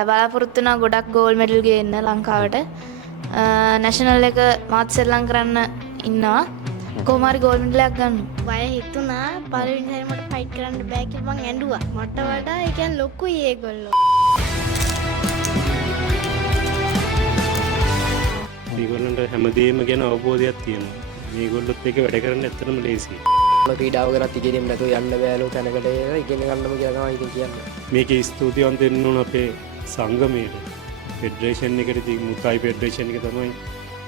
බලාපොරොත්තු වුණා ගොඩක් ගෝල් මෙඩල් ගේන්න ලංකාවට. නැෂනල් එක මාත් සෙල්ලම් කරන්න ඉන්නවා. කොහොම හරි ගෝල් මෙඩලයක් ගන්න. බය හිතුණා පළවෙනි සැරේ මට ෆයිට් කරන්න බෑ කියලා මං ඇඬුවා. මට වඩා ඒ කියන්නේ ලොකුයි ඒගොල්ලෝ. මේගොල්ලන්ට හැමදේම ගැන අවබෝධයක් තියෙනවා. මේගොල්ලොත් එක වැඩ කරන්න ඇත්තටම ලේසියි. ක්‍රීඩාව කරත් ඉගෙනීම නැතුව යන්න බෑලෝ තැනකට ඉගෙන ගන්නම කියලා තමයි ඉතින් කියන්නේ. මේකේ ස්තුතිවන්ත වෙන්න ඕන අපේ සංගමයට. ෆෙඩරේෂන් එකට ඉතින් මුතයි ෆෙඩරේෂන් එක තමයි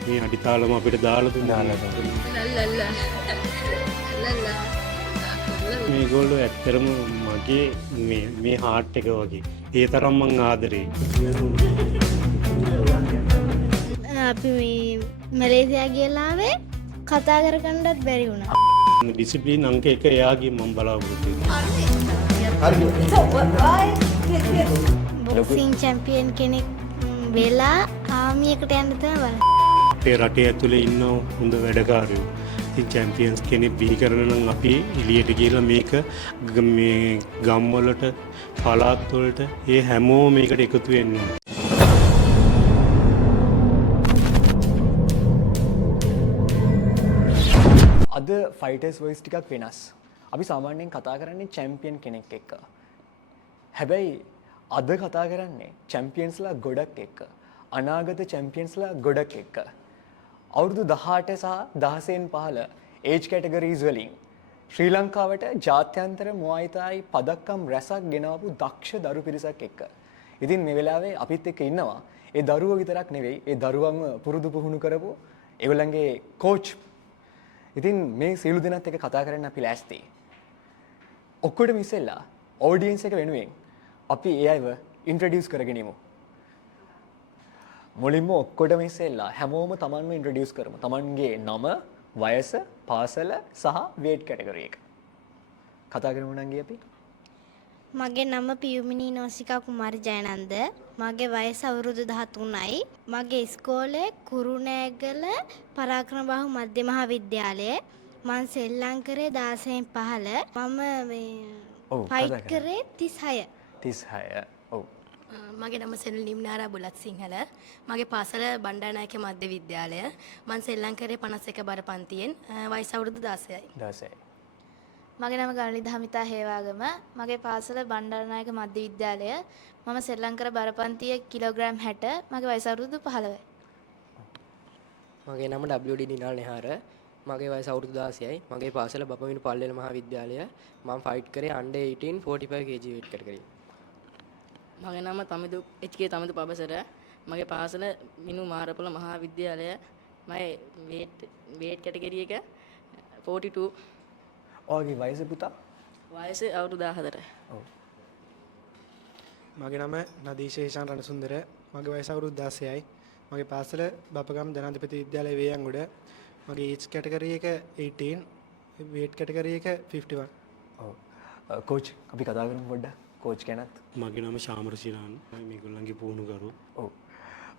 මේ අඩිතාලම අපිට දාලා දුන්නා. මේගොල්ලෝ ඇත්තටම මගේ මේ හાર્ට් එක වගේ. ඒ තරම් මං ආදරේ. අපි මේ මැලේසියා ගියලාවේ කතා කරගන්නත් බැරි වුණා. ඩිසිප්ලින් අංක 1 එයාගේ මම බලාපොරොත්තු බොක්සිං චැම්පියන් කෙනෙක් වෙලා ආමියකට යන්න තමයි බලන්නේ. අපේ රටේ ඇතුලේ ඉන්න හොඳ වැඩකාරයෝ. ඉතින් චැම්පියන්ස් කෙනෙක් බිහි කරන නම් අපි එළියට ගිහලා මේක මේ ගම් වලට පළාත් වලට ඒ හැමෝම මේකට එකතු වෙන්න ඕනේ. අද ෆයිටර්ස් වොයිස් ටිකක් වෙනස්. අපි සාමාන්‍යයෙන් කතා කරන්නේ චැම්පියන් කෙනෙක් එක්ක. හැබැයි අද කතා කරන්නේ චැම්පියන්ස්ලා ගොඩක් එක්ක. අනාගත චැම්පියන්ස්ලා ගොඩක් එක්ක. අවුරුදු 18 සහ 16න් පහළ ඒජ් කැටගරීස් වලින් ශ්‍රී ලංකාවට ජාත්‍යන්තර මුවයි තායි පදක්කම් රැසක් ගෙනාවු දක්ෂ දරු පිරිසක් එක්ක. ඉතින් මේ වෙලාවේ අපිත් එක්ක ඉන්නවා. ඒ දරුවෝ විතරක් නෙවෙයි, ඒ දරුවන්ව පුරුදු පුහුණු කරපු ඒගොල්ලන්ගේ කෝච්. ඉතින් මේ සියලු දෙනාත් එක්ක කතා කරන්න අපි ලෑස්ති. ඔක්කොටම ඉස්සෙල්ලා ඔඩියන්ස් එක වෙනුවෙන් අපි ඒ අයව ඉන්ට්‍රොඩියුස් කරගෙනමු. මුලින්ම ඔක්කොටම ඉස්සෙල්ලා හැමෝම තමන්ව ඉන්ට්‍රොඩියුස් කරමු. තමන්ගේ නම, වයස, පාසල සහ වේට් කැටගරි එක. කතා කරමු නංගි අපි. මගේ නම පියුමිනී නෝසිකා කුමාරි ජයනන්ද. මගේ වයස අවුරුදු 13යි. මගේ ඉස්කෝලේ කුරුණෑගල පරාක්‍රම බාහු මධ්‍ය මහාවිද්‍යාලයේ මම සෙල්ලම් කරේ 16න් 15. මම මේ ෆයිට් කරේ 36. 36. ඔව්. මගේ නම සෙනල් නිම්නාරා බුලත් සිංහල. මගේ පාසල බණ්ඩාරනායක මධ්‍ය විද්‍යාලය. මම සෙල්ලම් කරේ 51 බර පන්තියෙන්. වයස අවුරුදු 16යි. 16යි. මගේ නම ගණිත හමිතා හේවාගම. මගේ පාසල බණ්ඩාරනායක මධ්‍ය විද්‍යාලය. මම සෙල්ලම් කර බරපන්තිය කිලෝග්‍රෑම් 60. මගේ වයස අවුරුදු 15යි. මගේ නම WD නිනාල් නෙහාර. මගේ වයස අවුරුදු 16යි. මගේ පාසල බපමිනු පල්ලේල මහාවිද්‍යාලය. මම ෆයිට් කරේ under 18 45 kg weight කැටගරිය. මගේ නම තමිදු HK තමිදු පබසර. මගේ පාසල මිනු මහරපොළ මහාවිද්‍යාලය. මම weight කැටගරි එක 42. ඔයාගේ වයස පුතා? වයස අවුරුදු 14. ඔව්. මගේ නම නදීෂ හේෂාන් රණසුන්දර. මගේ වයස අවුරුදු 16යි. මගේ පාසල බපගම් ජනාධිපති විද්‍යාලය වේයන්ගොඩ. මගේ ඒජ් කැටගරි එක 18, weight කැටගරි එක 51. ඔව්. කෝච් අපි කතා කරමු පොඩ්ඩක්. කෝච් කෙනත්. මගේ නම ශාමර ශිරාන්. මේගොල්ලන්ගේ පුහුණුකරු. ඔව්.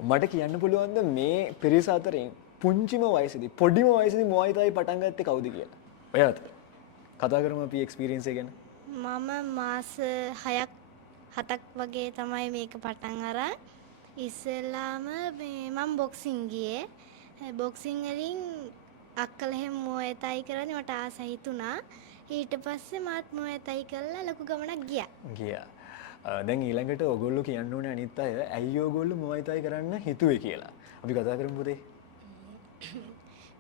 මට කියන්න පුළුවන්ද මේ පිරිස අතරින් පුංචිම වයසේදී පොඩිම වයසේදී මුවයි තායි පටන් ගත්තේ කවුද කියලා? ඔයාද? කතා කරමු අපි එක්ස්පීරියන්ස් එක ගැන. මම මාස 6ක් 7ක් වගේ තමයි මේක පටන් අරන්. ඉස්සෙල්ලාම මම බොක්සිං ගියේ. බොක්සිං වලින් අක්කල හැම මුවයි තායි කරන්නේ මට ආස හිතුණා. ඊට පස්සේ මාත් මුවයි තායි කරලා ලොකු ගමනක් ගියා. දැන් ඊළඟට ඔයගොල්ලෝ කියන්න ඕනේ අනිත් අය ඇයි ඔයගොල්ලෝ මුවයි තායි කරන්න හිතුවේ කියලා. අපි කතා කරමු පුතේ.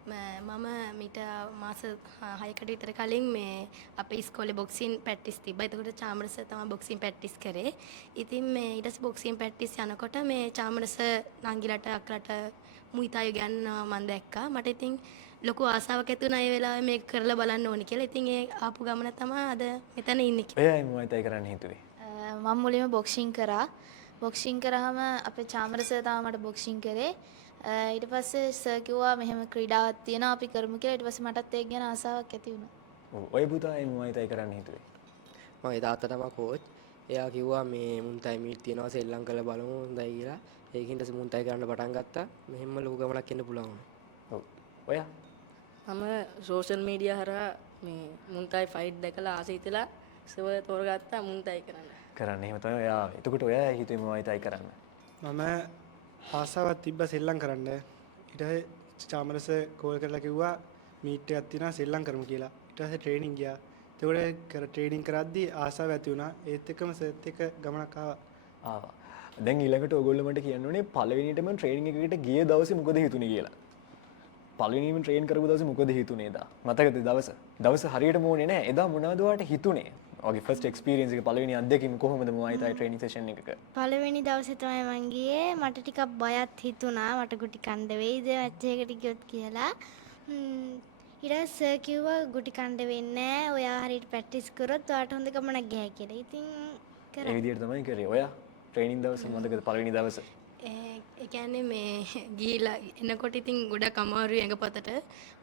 මම මීට මාස 6කට විතර කලින් මේ අපේ ඉස්කෝලේ බොක්සින් ප්‍රැක්ටිස් තිබ්බා. එතකොට චාමරස තමයි බොක්සින් ප්‍රැක්ටිස් කරේ. ඉතින් මේ ඊට පස්සේ බොක්සින් ප්‍රැක්ටිස් යනකොට මේ චාමරස නංගිලට අක්ලට මුයිතායි ගන්නවා මම දැක්කා. මට ඉතින් ලොකු ආසාවක් ඇති වුණා ඒ වෙලාවේ මේක කරලා බලන්න ඕනි කියලා. ඉතින් ඒ ආපු ගමන තමයි අද මෙතන ඉන්නේ. ඔයයි මුවයි තායි කරන්න හිතුවේ? මම මුලින්ම බොක්සිං කරා. බොක්සිං කරාම අපේ චාමර සර් තමයි මට බොක්සිං කරේ. ඊට පස්සේ සර් කිව්වා මෙහෙම ක්‍රීඩාවක් තියෙනවා අපි කරමු කියලා. ඊට පස්සේ මටත් ඒක ගැන ආසාවක් ඇති වුණා. ඔව්. ඔය පුතා ඒ මුවයි තායි කරන්න හිතුවේ? මගේ තාත්තා තමයි කෝච්. එයා කිව්වා මේ මුන්තයි මීට් තියනවා සෙල්ලම් කරලා බලමු හොඳයි කියලා. ඒකින් ඊට පස්සේ මුන්තයි කරන්න පටන් ගත්තා. මෙහෙම ලොකු ගමනක් එන්න පුළුවන්. ඔව්. ඔයා? මම සෝෂල් මීඩියා හරහා මේ මුන්තයි ෆයිට් දැකලා ආස හිතලා සව තෝරගත්තා මුන්තයි කරන්න එහෙම තමයි ඔයා එතකොට ඔයා හිතුවේ මොනවයි තයි කරන්න මම ආසාවක් තිබ්බ සෙල්ලම් කරන්න. ඊට පස්සේ චාමරස කෝල් කරලා කිව්වා මීට් එකක් තියෙනවා සෙල්ලම් කරමු කියලා. ඊට පස්සේ ට්‍රේනින් ගියා. ඒතකොට ට්‍රේනින් කරද්දී ආසාව ඇති වුණා. ඒත් එක්කම සර්ත් එක ගමනක් ආවා. දැන් ඊළඟට ඔයගොල්ලෝ මට කියන්න ඕනේ පළවෙනියටම ට්‍රේනින් එකකට ගිය දවසේ මොකද හිතුනේ කියලා. පළවෙනිම ට්‍රේන් කරපු දවසේ මොකද හිතුනේ එදා? මතකද දවස? දවස හරියටම ඕනේ නැහැ. එදා මොනවද ඔයාලට හිතුනේ? ඔයාගේ ෆස්ට් එක්ස්පීරියන්ස් එක පළවෙනි අත්දැකීම කොහොමද මුවයි තයි ට්‍රේනින් සෙෂන් එකක? පළවෙනි දවසේ තමයි මං ගියේ. මට ටිකක් බයත් හිතුණා. මට ගුටි කන්න වෙයිද මැච් එකකට ගියොත් කියලා. ඊට පස්සේ කිව්වා ගුටි කන්න වෙන්නේ නැහැ. ඔයා හරියට ප්‍රැක්ටිස් කරොත් ඔයාට හොඳ ගමනක් ගියා කියලා. ඉතින් ඒ විදිහට තමයි කරේ. ඔයා ට්‍රේනින් දවසේ මතකද පළවෙනි දවසේ? ඒ කියන්නේ මේ ගිහිලා එනකොට ඉතින් ගොඩක් අමාරුයි ඇඟපතට.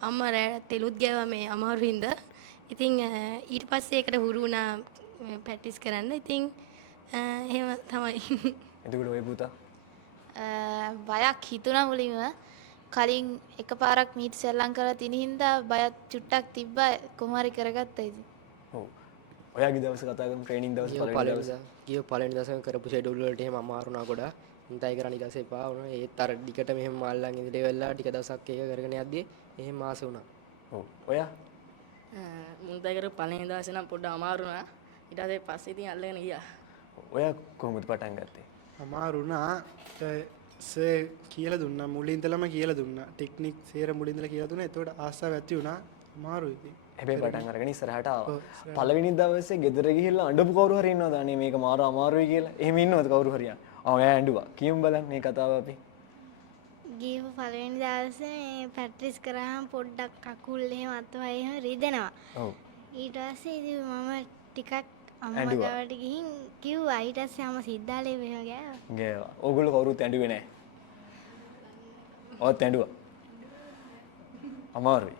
අම්මා රෑ තෙලුත් ගෑවා මේ අමාරුයින්ද. ඉතින් ඊට පස්සේ ඒකට හුරු වුණා ප්‍රැක්ටිස් කරන්න. ඉතින් එහෙම තමයි. එතකොට ඔය පුතා බයක් හිතුණා මුලින්ම. කලින් එකපාරක් මීට් සෙල්ලම් කරලා තින හින්දා බයත් චුට්ටක් තිබ්බා. කොහොම හරි කරගත්තා ඉතින්. ඔව්. ඔයාගේ දවස් කතා කරමු ට්‍රේනින් දවස් පළවෙනි දවස්. ගිය පළවෙනි දවසේ කරපු ෂෙඩියුල් වලට එහෙම අමාරු වුණා ගොඩක්. මුන්තයි කරන්න ඊට පස්සේ එපා වුණා. ඒත් අර ටිකට මෙහෙම මල්ලන් ඉඳලා වෙලා ටික දවසක් ඒක කරගෙන යද්දී එහෙම ආස වුණා. ඔව්. ඔයා මුන්තයි කරපු පළවෙනි දවසේ නම් පොඩ්ඩක් අමාරු වුණා. ඊට පස්සේ ඉතින් අල්ලගෙන ගියා. ඔයා කොහොමද පටන් ගත්තේ? අමාරු වුණා. සර් කියලා දුන්නා මුලින් ඉඳලම කියලා දුන්නා. ටෙක්නික් සේර මුලින් ඉඳලා කියලා දුන්නා. ඒතකොට ආසාව ඇති වුණා. අමාරුයි ඉතින්. හැබැයි පටන් අරගෙන ඉස්සරහට ආවා. පළවෙනි දවසේ ගෙදර ගිහිල්ලා අඬපු කවුරු හරි ඉන්නවද? අනේ මේක මාර අමාරුයි කියලා. එහෙම ඉන්නවද කවුරු හරි? ඔයා ඇඬුවා. කියමු බලන්න මේ කතාව අපි. ගිහුව පළවෙනි දවසේ මේ ප්‍රැක්ටිස් කරාම පොඩ්ඩක් කකුල් එහෙම අතවයි එහෙම රිදෙනවා. ඔව්. ඊට පස්සේ ඉතින් මම ටිකක් අම්මා ගාවට ගිහින් කිව්වා. ඊට පස්සේ අම්මා සිද්ධාලේ මෙහෙම ගෑවා. ගෑවා. ඕගොල්ලෝ කවුරුත් ඇඬුවේ නැහැ. ඔයත් ඇඬුවා. අමාරුයි.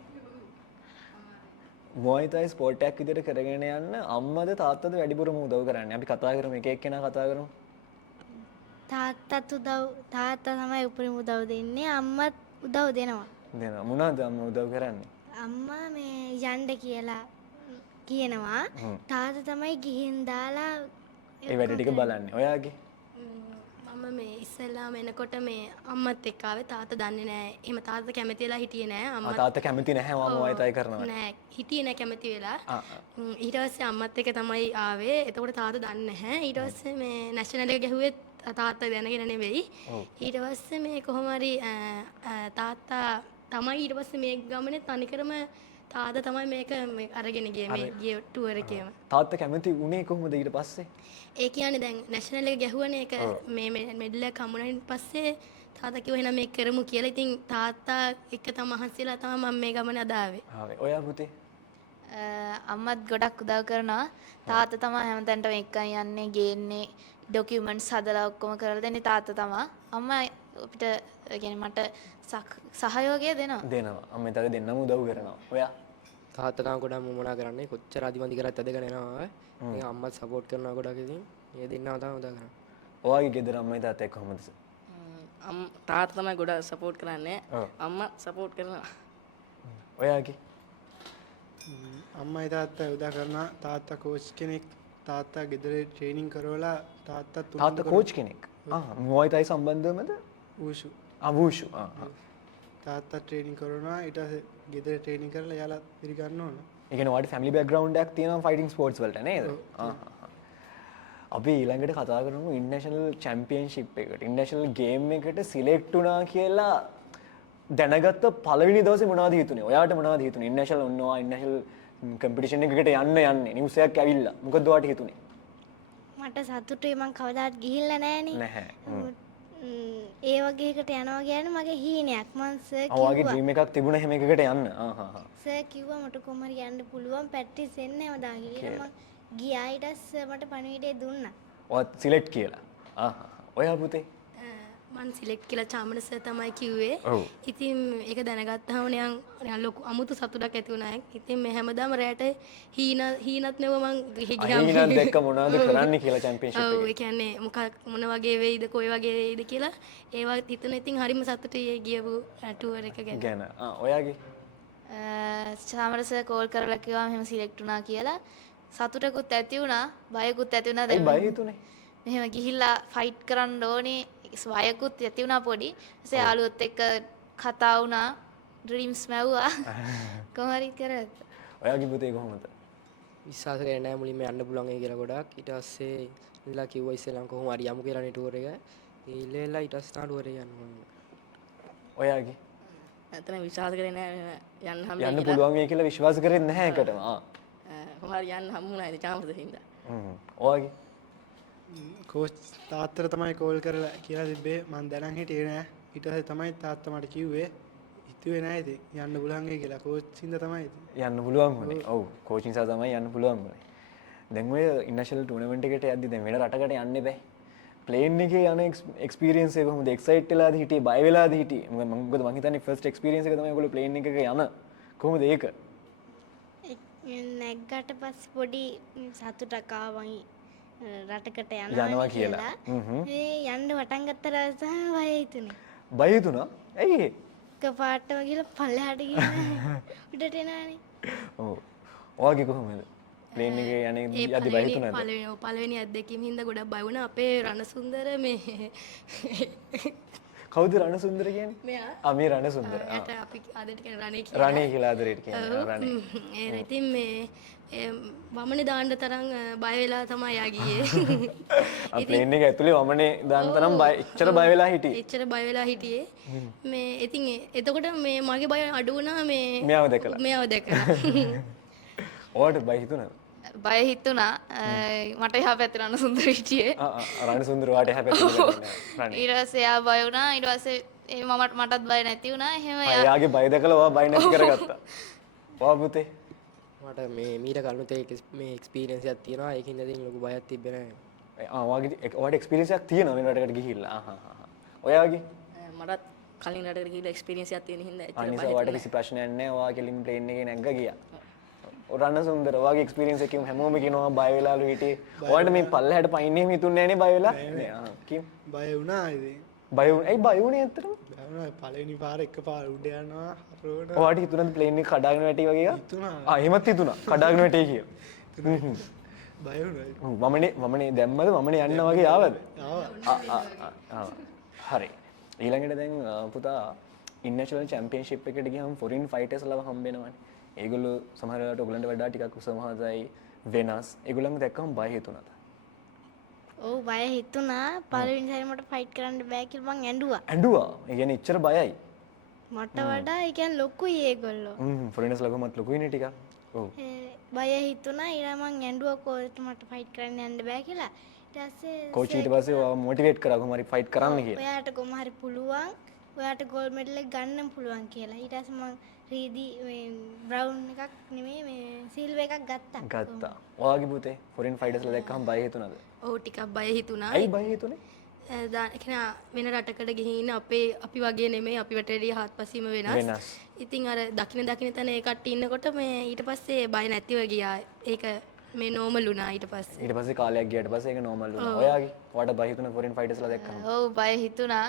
මුවයි තායි ස්පෝර්ට් එකක් විදිහට කරගෙන යන්න අම්මද තාත්තද වැඩිපුරම උදව් කරන්නේ? අපි කතා කරමු එක එක්කෙනා කතා කරමු. තාත්තා තමයි උපරිම උදව් දෙන්නේ. අම්මත් උදව් දෙනවා. දෙනවා. මොනවද අම්මා උදව් කරන්නේ? අම්මා මේ යන්න කියලා කියනවා. තාත්තා තමයි ගිහින් දාලා ඒ වැඩ ටික බලන්නේ. ඔයාගේ? මම මේ ඉස්සෙල්ලාම එනකොට මේ අම්මත් එක්ක ආවේ තාත්තා දන්නේ නැහැ. එහෙම තාත්තා කැමති වෙලා හිටියේ නැහැ. අම්මා තාත්තා කැමති නැහැ මම මුවයි තායි කරනවා. නෑ හිටියේ නැහැ කැමති වෙලා. ඊට පස්සේ අම්මත් එක්ක තමයි ආවේ. එතකොට තාත්තා දන්නේ නැහැ. ඊට පස්සේ මේ නැෂනල් එක ගැහුවේ තාත්තා දැනගෙන නෙවෙයි. ඊට පස්සේ මේ කොහොම හරි තාත්තා තමයි ඊට පස්සේ මේ ගමනේ තනිකරම තාත්තා තමයි මේක අරගෙන ගියේ මේ ගිය ටුවර් එකේම. තාත්තා කැමති උනේ කොහොමද ඊට පස්සේ? ඒ කියන්නේ දැන් නැෂනල් එක ගැහුවනේ ඒක මේ මෙඩල් එක හම්බුනායින් පස්සේ තාත්තා කිව්වා එහෙනම් මේක කරමු කියලා. ඉතින් තාත්තා එක තමයි මහන්සියලා තමයි මම මේ ගමන අදාවේ. ආවේ. ඔයා පුතේ? අම්මත් ගොඩක් උදව් කරනවා. තාත්තා තමයි හැමතැනටම එක්කන් යන්නේ, ගේන්නේ, ඩොකියුමන්ට්ස් හදලා ඔක්කොම කරලා දෙන්නේ තාත්තා තමයි. අම්මා අපිට කියන්නේ මට සහයෝගය දෙනවා. දෙනවා. අම්මේ තාත්තේ දෙන්නම උදව් කරනවා. ඔයා? තාත්තා නම් ගොඩක් මොනා කරන්නේ කොච්චර අදිමදි කරත් ඇදගෙන එනවා. ඒක අම්මත් සපෝට් කරනවා ගොඩක් ඉතින්. ඒ දෙන්නම තමයි උදව් කරන්නේ. ඔයාගේ ගෙදර අම්මයි තාත්තයි කොහොමද? තාත්තා තමයි ගොඩක් සපෝට් කරන්නේ. අම්මා සපෝට් කරනවා. ඔයාගේ? අම්මයි තාත්තා උදව් කරනවා. තාත්තා කෝච් කෙනෙක්. තාත්තා ගෙදර ට්‍රේනින් කරවලා තාත්තා කෝච් කෙනෙක්. මුවයි තායි සම්බන්ධවමද? වූෂු. වූෂු. තාත්තා ට්‍රේනින් කරනවා. ඊට පස්සේ ගෙදර ට්‍රේනින් කරලා යාලා පිළිගන්න ඕන. ඒ කියන්නේ ඔයාලට ෆැමිලි බෑග්ග්‍රවුන්ඩ් එකක් තියෙනවා ෆයිටින් ස්පෝර්ට්ස් වලට නේද? අපි ඊළඟට කතා කරමු ඉන්ටර්නැෂනල් චැම්පියන්ෂිප් එකට. ඉන්ටර්නැෂනල් ගේම් එකට සිලෙක්ට් වුණා කියලා දැනගත්ත පළවෙනි දවසේ මොනවද හිතුනේ? ඔයාට මොනවද හිතුනේ? ඉන්ටර්නැෂනල් ඔන්නවා ඉන්ටර්නැෂනල් කම්පිටිෂන් එකකට යන්නේ නිවුස් එකක් ඇවිල්ලා. මොකද ඔයාට හිතුනේ? මට සතුටුයි මං කවදාවත් ගිහිල්ලා නැහනේ. නැහැ. ඒ වගේ එකට යනවා කියන්නේ මගේ හීනයක්. මං සර් කිව්වා. ඔයාගේ ඩ්‍රීම් එකක් තිබුණා එහෙම එකකට යන්න. සර් කිව්වා මට කොහොම හරි යන්න පුළුවන් ප්‍රැක්ටිස් එන්න හැමදාම කියලා. මං ගියා ඊට පස්සේ මට පණිවිඩය දුන්නා. ඔයත් සිලෙක්ට් කියලා. ඔයා පුතේ? මං සිලෙක්ට් කියලා චාමර සර් තමයි කිව්වේ. ඉතින් ඒක දැනගත්තාම නිකන් ලොකු අමුතු සතුටක් ඇති වුණා. ඉතින් මේ හැමදාම රැට හීනත් නෙව මං ගියාම හීනත් දැක්ක මොනවද කරන්න කියලා චැම්පියන්ෂිප් එකේ. ඔව් ඒ කියන්නේ මොන වගේ වෙයිද කොයි වගේ වෙයිද කියලා ඒවත් හිතන ඉතින් හරිම සතුටුයි ගියපු ටුවර් එක ගැන. ඔයාගේ? චාමර සර් කෝල් කරලා කිව්වා මෙහෙම සිලෙක්ට් වුණා කියලා. සතුටකුත් ඇති වුණා, බයකුත් ඇති වුණා. ඒ බය හිතුනේ. මෙහෙම ගිහිල්ලා ෆයිට් කරන්න ඕනේ වයකුත් ඇති වුණා පොඩි. ඊපස්සේ යාළුවොත් එක්ක කතා වුණා, ඩ්‍රීම්ස් මැව්වා. කොහොම හරි කරගත්තා. ඔයාගේ පුතේ කොහොමද? විශ්වාස කරේ නැහැ මුලින්ම යන්න පුළුවන් ඒ කියලා ගොඩක්. ඊට පස්සේ ඉඳලා කිව්වා ඉස්සෙල්ලාම කොහොම හරි යමු කියලා නේ ටුවර් එක. ඊළඟ ඊට පස්සේ තමයි ටුවර් එක යන්න. ඔයාගේ ඇත්තටම විශ්වාස කරේ නෑ යන්න හම්බ යන්න පුළුවන් වෙයි කියලා විශ්වාස කරේ නැහැ එකටම. කොහොම හරි යන්න හම්බුණා ඉතින් චාමරද හින්දා. ඔයාගේ කෝච් තාත්තට තමයි කෝල් කරලා කියලා තිබ්බේ මම දැනන් හිටියේ නෑ. ඊට පස්සේ තමයි තාත්තා මට කිව්වේ හිතුවේ නෑ ඉතින් යන්න පුළුවන් වෙයි කියලා. කෝච් හින්දා තමයි ඉතින් යන්න පුළුවන් වුණේ. ඔව් කෝචින් සා තමයි යන්න පුළුවන් වුණේ. දැන් ඔය ඉන්ටර්නැෂනල් ටූර්නමන්ට් එකට යද්දි දැන් වෙන රටකට යන්න බෑ. ප්ලේන් එකේ යන එක්ස්පීරියන්ස් එක කොහොමද? එක්සයිට් වෙලාද හිටියේ? බය වෙලාද හිටියේ? මොකද මං හිතන්නේ ෆස්ට් එක්ස්පීරියන්ස් එක තමයි ඔයගොල්ලෝ ප්ලේන් එකක යන. කොහොමද ඒක? නැග්ගට පස්සේ පොඩි සතුටක් ආවා රටකට යනවා කියලා. මේ යන්න පටන් ගත්තට තමයි බය හිතුනේ. බය හිතුණා? ඇයි ඒ? එකපාරටම ගිහලා පල්ලෙහාට ගිහින් උඩට එනානේ. ඔව්. ඔයාගේ කොහොමද? ප්ලේන් එකේ යන්නේ යද්දි බය හිතුණාද? පළවෙනි අත්දැකීම හින්දා ගොඩක් බය වුණා. අපේ රණසුන්දර මේ කවුද රණසුන්දර කියන්නේ? මෙයා මේ රණසුන්දර. යට අපි ආදරයට කියන රණේ කියලා. රණේ කියලා ආදරයට කියන්නේ. රණේ. ඒ ඉතින් මේ වමනේ දාන්න තරම් බය වෙලා තමයි යා ගියේ. ප්ලේන් එක ඇතුලේ වමනේ දාන්න තරම් බය එච්චර බය වෙලා හිටියේ. එච්චර බය වෙලා හිටියේ. මේ ඉතින් එතකොට මේ මගේ බය අඩු වුණා මේ මෙයාව දැකලා. මෙයාව දැකලා. ඔයාට බය හිතුණාද? බය හිතුණා. මට එහා පැත්තේ රණසුන්දර හිටියේ. රණසුන්දර වාට එහා පැත්තේ. ඊට පස්සේ එයා බය වුණා. ඊට පස්සේ මටත් බය නැති වුණා. එහෙම එයාගේ බය දැකලා ඔයා බය නැති කරගත්තා. ඔයා පුතේ මට මේ මීට කලිනුත් මේ එක්ස්පීරියන්ස් එකක් තියෙනවා. ඒකින්ද ඉතින් ලොකු බයක් තිබ්බේ නැහැ. ඔයාට එක්ස්පීරියන්ස් එකක් තියෙනවා වෙන රටකට ගිහිල්ලා. ඔයාගේ මටත් කලින් රටකට ගිහිල්ලා එක්ස්පීරියන්ස් එකක් තියෙන හින්දා එච්චර අනිසා ඔයාට කිසි ප්‍රශ්නයක් නැහැ. ඔයා කෙලින් ප්ලේන් එකේ නැග්ගා ගියා. රණසුන්දර ඔයාගේ එක්ස්පීරියන්ස් එකකින් හැමෝම කියනවා බය වෙලාලු හිටියේ. ඔයාට මේ පල්ලෙහාට පයින්නේම හිතුන්නේ නැහනේ බය වෙලා. කිම් බය වුණා ඉතින්. බය වුණේ. ඇයි බය වුණේ ඇත්තටම? බය වුණා පළවෙනි පාර එකපාර උඩ යනවා හරවන. ඔයාට හිතුණාද ප්ලේන් එක කඩාගෙන වැටි වගේ එකක්? හිතුණා. එහෙමත් හිතුණා. කඩාගෙන වැටේ කියලා. බය වුණා. වමනේ දැම්මද වමනේ යන්න වගේ ආවද? ආවා. හරි. ඊළඟට දැන් පුතා ඉන්ටර්නැෂනල් චැම්පියන්ෂිප් එකට ගියම ෆොරින් ෆයිටර්ස්ලා හම්බ වෙනවනේ. ඒගොල්ලෝ සමහර වෙලාවට ඔයගලන්ට වඩා ටිකක් උස මහතයි වෙනස්. ඒගොල්ලන්ව දැක්කම බය හිතුණාද? ඔව් බය හිතුණා. පළවෙනි සැරේ මට ෆයිට් කරන්න බෑ කියලා මං ඇඬුවා. ඇඬුවා? ඒ කියන්නේ එච්චර බයයි. මට වඩා ඒ කියන්නේ ලොකුයි ඒගොල්ලෝ. ෆොරිනර්ස් ළඟමත් ලොකුයිනේ ටිකක්. ඔව්. බය හිතුණා. ඊළඟ මං ඇඬුවා කොහෙට මට ෆයිට් කරන්න යන්න බෑ කියලා. ඊට පස්සේ කෝච් ඊට පස්සේ ඔයාව මොටිවේට් කරා කොහොම හරි ෆයිට් කරන්න කියලා. ඔයාට කොහොම හරි පුළුවන්. ඔයාට ගෝල්ඩ් මෙඩල් එක ගන්න පුළුවන් කියලා. ඊට පස්සේ මං රීදි මේ බ්‍රවුන් එකක් නෙමෙයි මේ සිල්වර් එකක් ගත්තා. ඔයාගේ පුතේ ෆොරින් ෆයිටර්ස්ලා දැක්කම බය හිතුණාද? ඔව් ටිකක් බය හිතුණා. ඇයි බය හිතුනේ? වෙන රටකට ගිහින් අපි වගේ නෙමෙයි අපි වටේදී හත්පසීම වෙනස්. ඉතින් අර දකින තැන ඒ කට්ටිය ඉන්නකොට මේ ඊට පස්සේ බය නැතිව ගියා. ඒක මේ නෝමල් වුණා ඊට පස්සේ. ඊට පස්සේ කාලයක් ගියාට පස්සේ ඒක නෝමල් වුණා. ඔයාගේ ඔයාට බය හිතුණා ෆොරින් ෆයිටර්ස්ලා දැක්කම? ඔව් බය හිතුණා.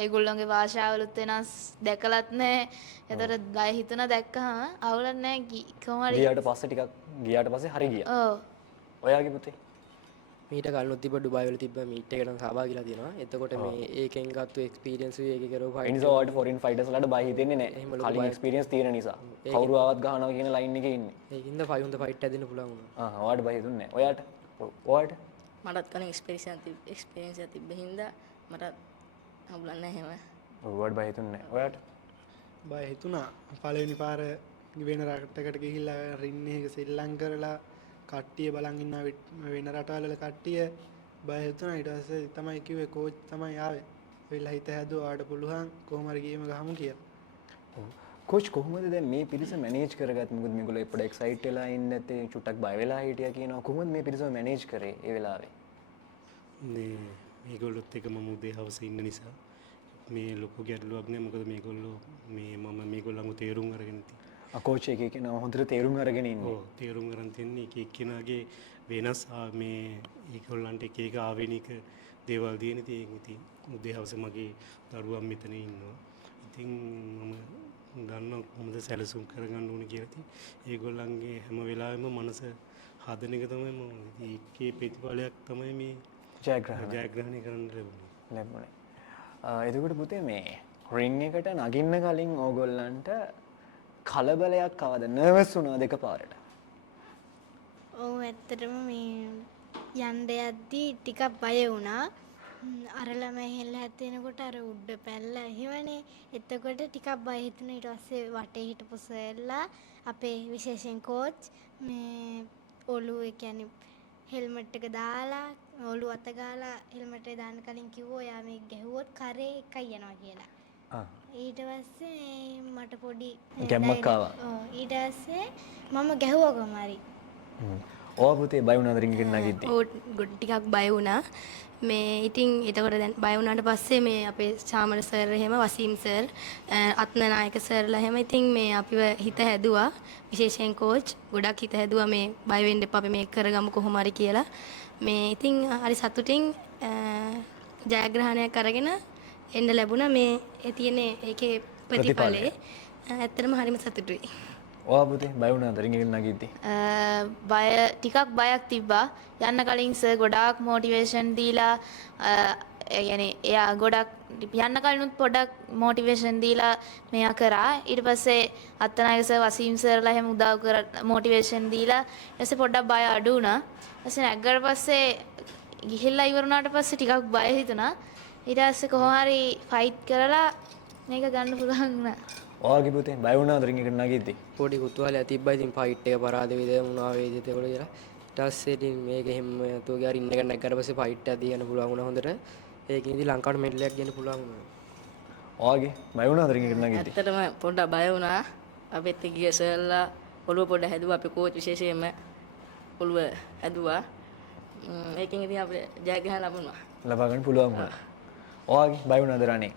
ඒගොල්ලෝගේ භාෂාවලුත් වෙනස් දැකලත් නැහැ. ඒතර බය හිතුණා දැක්කහම අවුලක් නැහැ. කොහොම හරි ගියාට පස්සේ හරි ගියා. ඔව්. ඔයාගේ පුතේ මීට කලිනුත් තිබ්බ ඩුබායි වල තිබ්බ මීට් එකකට සහභාගීලා තියෙනවා. එතකොට මේ ඒකෙන් ගත්ත එක්ස්පීරියන්ස් එක කරව ඒ නිසා ඔයාලට ෆොරින් ෆයිටර්ස්ලාට බය හිතෙන්නේ නැහැ. කලින් එක්ස්පීරියන්ස් තියෙන නිසා. කවුරු ආවත් ගහනවා කියන ලයින් එකේ ඉන්නේ. ඒකින්ද 5 on the fight හැදෙන්න පුළුවන් වුණා. ඔයාට බය හිතුන්නේ නැහැ. ඔයාට මටත් කලින් එක්ස්පීරියන්ස් එකක් තිබ්බ හින්දා මටත් හම්බුලන්නේ නැහැ එහෙම. ඔයාට බය හිතුන්නේ නැහැ. ඔයාට බය හිතුණා. පළවෙනි පාර වෙන රටකට ගිහිල්ලා රින් එක සෙල්ලම් කරලා කට්ටිය බලන් ඉන්න වෙන රටවල කට්ටිය බය හිතුණා. ඊට පස්සේ තමයි කිව්වේ කෝච් තමයි ආවේ. වෙලා හිත හැදුවා ඔයාට පුළුවන් කොහොම හරි ගේම ගහමු කියලා. කෝච් කොහොමද දැන් මේ පිරිස මැනේජ් කරගත්තේ? මොකද මේගොල්ලෝ එපොඩ එක්සයිට් වෙලා ඉන්නේ නැත්තේ චුට්ටක් බය වෙලා හිටියා කියනවා. කොහොමද මේ පිරිසව මැනේජ් කරේ ඒ වෙලාවේ? මේගොල්ලොත් එක මම උදේ හවස ඉන්න නිසා මේ ලොකු ගැටලුවක් නෑ. මොකද මේගොල්ලෝ මම මේගොල්ලන්ව තේරුම් අරගෙන තියෙනවා. කෝච් එක කෙනා හොඳට තේරුම් අරගෙන ඉන්නේ. ඔව් තේරුම් අරන් තියන්නේ එක එක්කෙනාගේ වෙනස් මේ ඒගොල්ලන්ට එක එක ආවේනික දේවල් දින ඉතින් උදේ හවස මගේ දරුවන් මෙතන ඉන්නවා. ඉතින් මම දන්නවා කොහොමද සැලසුම් කරගන්න ඕනේ කියලා. ඉතින් ඒගොල්ලන්ගේ හැම වෙලාවෙම මනස හදන එක තමයි මම ඒකේ ප්‍රතිඵලයක් තමයි මේ ජයග්‍රහණය කරන්න ලැබුණේ. එතකොට පුතේ මේ රින් එකට නගින්න කලින් ඕගොල්ලන්ට කලබලයක් ආවද? නර්වස් වුණාද එකපාරට? ඔව් ඇත්තටම මේ යන්න යද්දී ටිකක් බය වුණා. අර ළමයි හෙල්ල හැදෙනකොට අර උඩ පැල්ලා එහෙමනේ. එතකොට ටිකක් බය හිතුණා. ඊට පස්සේ වටේ හිටපු සර්ලා අපේ විශේෂයෙන් කෝච් මේ ඔළුව ඒ කියන්නේ හෙල්මට් එක දාලා ඔළුව අත ගාලා හෙල්මට් එක දාන්න කලින් කිව්වා ඔයා මේ ගැහුවොත් කරේ එකයි යනවා කියලා. ඊට පස්සේ මට පොඩි ගැම්මක් ආවා. ඔව් ඊට පස්සේ මම ගැහුවා කොහමරි. ඔය පුතේ බය වුණාද රින් එකට නගිද්දි? ඔව් ටිකක් බය වුණා. මේ ඉතින් එතකොට දැන් බය වුණාට පස්සේ මේ අපේ චාමර සර් එහෙම වසීම් සර් අත්නනායක සර්ලා එහෙම ඉතින් මේ අපිව හිත හැදුවා විශේෂයෙන් කෝච් ගොඩක් හිත හැදුවා මේ බය වෙන්න එපා අපි මේක කරගමු කොහොම හරි කියලා. මේ ඉතින් හරි සතුටින් ජයග්‍රහණයක් අරගෙන එන්න ලැබුණා මේ ඒ තියෙන ඒකේ ප්‍රතිඵලේ. ඇත්තටම හරිම සතුටුයි. ඔය පුතේ බය වුණාද රින් එකට නගිද්දි? බය ටිකක් බයක් තිබ්බා. යන්න කලින් සර් ගොඩාක් මොටිවේෂන් දීලා ඒ කියන්නේ එයා ගොඩක් යන්න කලිනුත් පොඩක් මොටිවේෂන් දීලා මෙයා කරා. ඊට පස්සේ අත්තනායක සර් වසීම් සර්ලා එහෙම උදව් කර මොටිවේෂන් දීලා ඊට පස්සේ පොඩ්ඩක් බය අඩු වුණා. ඊට පස්සේ නැග්ගට පස්සේ ගිහිල්ලා ඉවර වුණාට පස්සේ ටිකක් බය හිතුණා. ඊට පස්සේ කොහොම හරි ෆයිට් කරලා මේක ගන්න පුළුවන් වුණා. ඔයාගේ පුතේ බය වුණාද රින් එකට නගිද්දි? පොඩි කුතුහලයක් තිබ්බා ඉතින් ෆයිට් එක පරාද වේද මොනවා වේද ඒකට කියලා. ඊට පස්සේ ඉතින් මේක එහෙම තුගේ අර ඉන්න එක නැග්ගට පස්සේ ෆයිට් එකක් දියන්න පුළුවන් වුණා හොඳට. ඒකෙන් ඉතින් ලංකාවට මෙඩල් එකක් ගන්න පුළුවන් වුණා. ඔයාගේ බය වුණාද රින් එකට නගිද්දි? ඇත්තටම පොඩ්ඩක් බය වුණා. අපිත් ගිය සර්ලා ඔළුව පොඩ්ඩක් හැදුවා. අපේ කෝච් විශේෂයෙන්ම ඔළුව හැදුවා. ඒකෙන් ඉතින් අපිට ජයග්‍රහණ ලැබුණා. ලබා ගන්න පුළුවන් වුණා. ඔයාගේ බය වුණාද රණේ?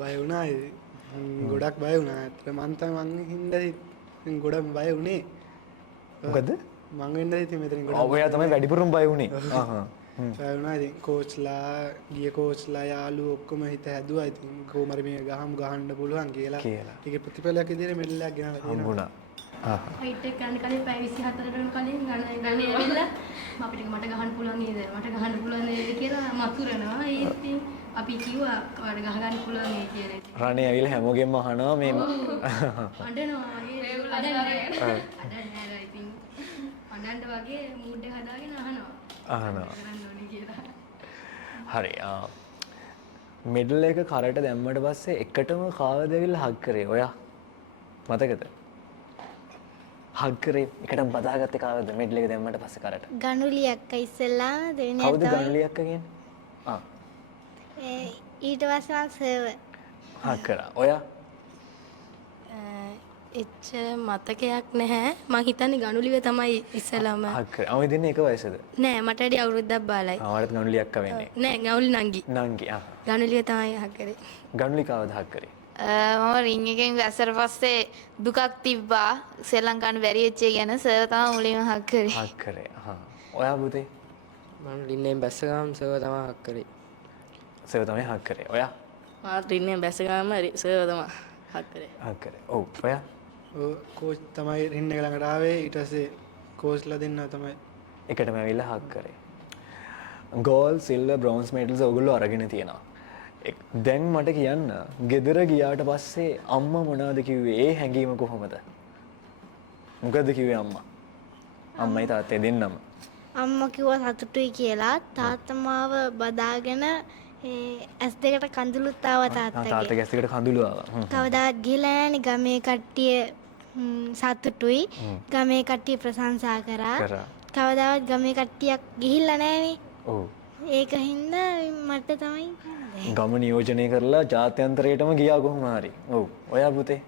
බය වුණා ගොඩක් බය වුණා. ඇත්තට මං තමයි හින්දා ගොඩක් බය වුණේ. මොකද? මං වෙන්න ඉතින් මෙතනින් ගොඩක් ඔයා තමයි වැඩිපුරම බය වුණේ. බය වුණා. ඉතින් කෝච්ලා ගිය කෝච්ලා යාළුවෝ ඔක්කොම හිත හැදුවා. ඉතින් කොහොම හරි මේ ගහන්න පුළුවන් කියලා. ඒකේ ප්‍රතිඵලයක් විදිහට මෙඩල් එකක් ගෙනලා තියෙනවා. හම්බුණා. ෆයිට් එක ගන්න කලින් පැය 24කට වෙන කලින් ගණේ ඇවිල්ලා අපිට මට ගහන්න පුළුවන් නේද මට ගහන්න පුළුවන් නේද කියලා මතුරනවා. ඒ ඉතින් අපි කිව්වා ඔයාලට ගහ ගන්න පුළුවන් නේ කියලා. රණේ ඇවිල්ලා හැමෝගෙම අහනවා මේ අඬනවා ඒ අඬන්නේ ඉතින් අඬන්න වගේ මූඩ් එක හදාගෙන අහනවා කරන්න ඕනේ කියලා. හරි. මිඩල් එක කරට දැම්මට පස්සේ එකටම කාවද ඇවිල්ලා හග් කරේ ඔයා මතකද? හග් කරේ එකටම බදාගත්තේ කාවද මිඩල් එක දැම්මට පස්සේ කරට? ගනුලි අක්කා ඉස්සෙල්ලාම දෙවෙනි කවුද ගනුලි අක්කා කියන්නේ? ඊට පස්සේ මම සර්ව හග් කරා. ඔයා? එච්චර මතකයක් නැහැ. මං හිතන්නේ ගනුලිව තමයි ඉස්සෙල්ලාම හග් කරේ. අපි දෙන්නේ එක වයසද? නෑ මට වැඩි අවුරුද්දක් බාලයි. ආවරත් ගනුලි අක්කා වෙන්නේ. නෑ ගනුලි නංගි. නංගි. ගනුලිව තමයි හග් කරේ. ගනුලි කවද හග් කරේ? මම රින් එකෙන් වැසර පස්සේ දුකක් තිබ්බා ශ්‍රී ලංකාවට බැරි වෙච්ච එක ගැන සර් තමයි මුලින්ම හග් කරේ. හග් කරේ. ඔයා පුතේ? මම රින්නෙන් බැස්ස ගාම සර්ව තමයි හක් කරේ. සර්ව තමයි හග් කරේ. ඔයා? මාත් රින්නෙන් බැස්ස ගාම සර්ව තමයි හක් කරේ. හග් කරේ. ඔව්. ඔයා? කෝච් තමයි රින් එක ළඟට ආවේ. ඊට පස්සේ කෝච්ලා දෙන්නා තමයි එකටම ඇවිල්ලා හග් කරේ. ගෝල්, සිල්වර්, බ්‍රෝන්ස් මෙඩල්ස් ඔයගොල්ලෝ අරගෙන තියෙනවා. දැන් මට කියන්න ගෙදර ගියාට පස්සේ අම්මා මොනවද කිව්වේ? ඒ හැඟීම කොහොමද? මොකද කිව්වේ අම්මා? අම්මයි තාත්තයි දෙන්නම. අම්මා කිව්වා සතුටුයි කියලා. තාත්තා මාව බදාගෙන ඇස් දෙකට කඳුළුත් ආවා තාත්තගේ. තාත්තගේ ඇස් දෙකට කඳුළු ආවා. කවදාවත් ගිහලා නැණි ගමේ කට්ටිය සතුටුයි. ගමේ කට්ටිය ප්‍රශංසා කරා. කවදාවත් ගමේ කට්ටියක් ගිහිල්ලා නැණි. ඔව්. ඒක හින්දා මට තමයි ගම නියෝජනය කරලා ජාත්‍යන්තරයටම ගියා කොහොම හරි. ඔව්. ඔයා පුතේ?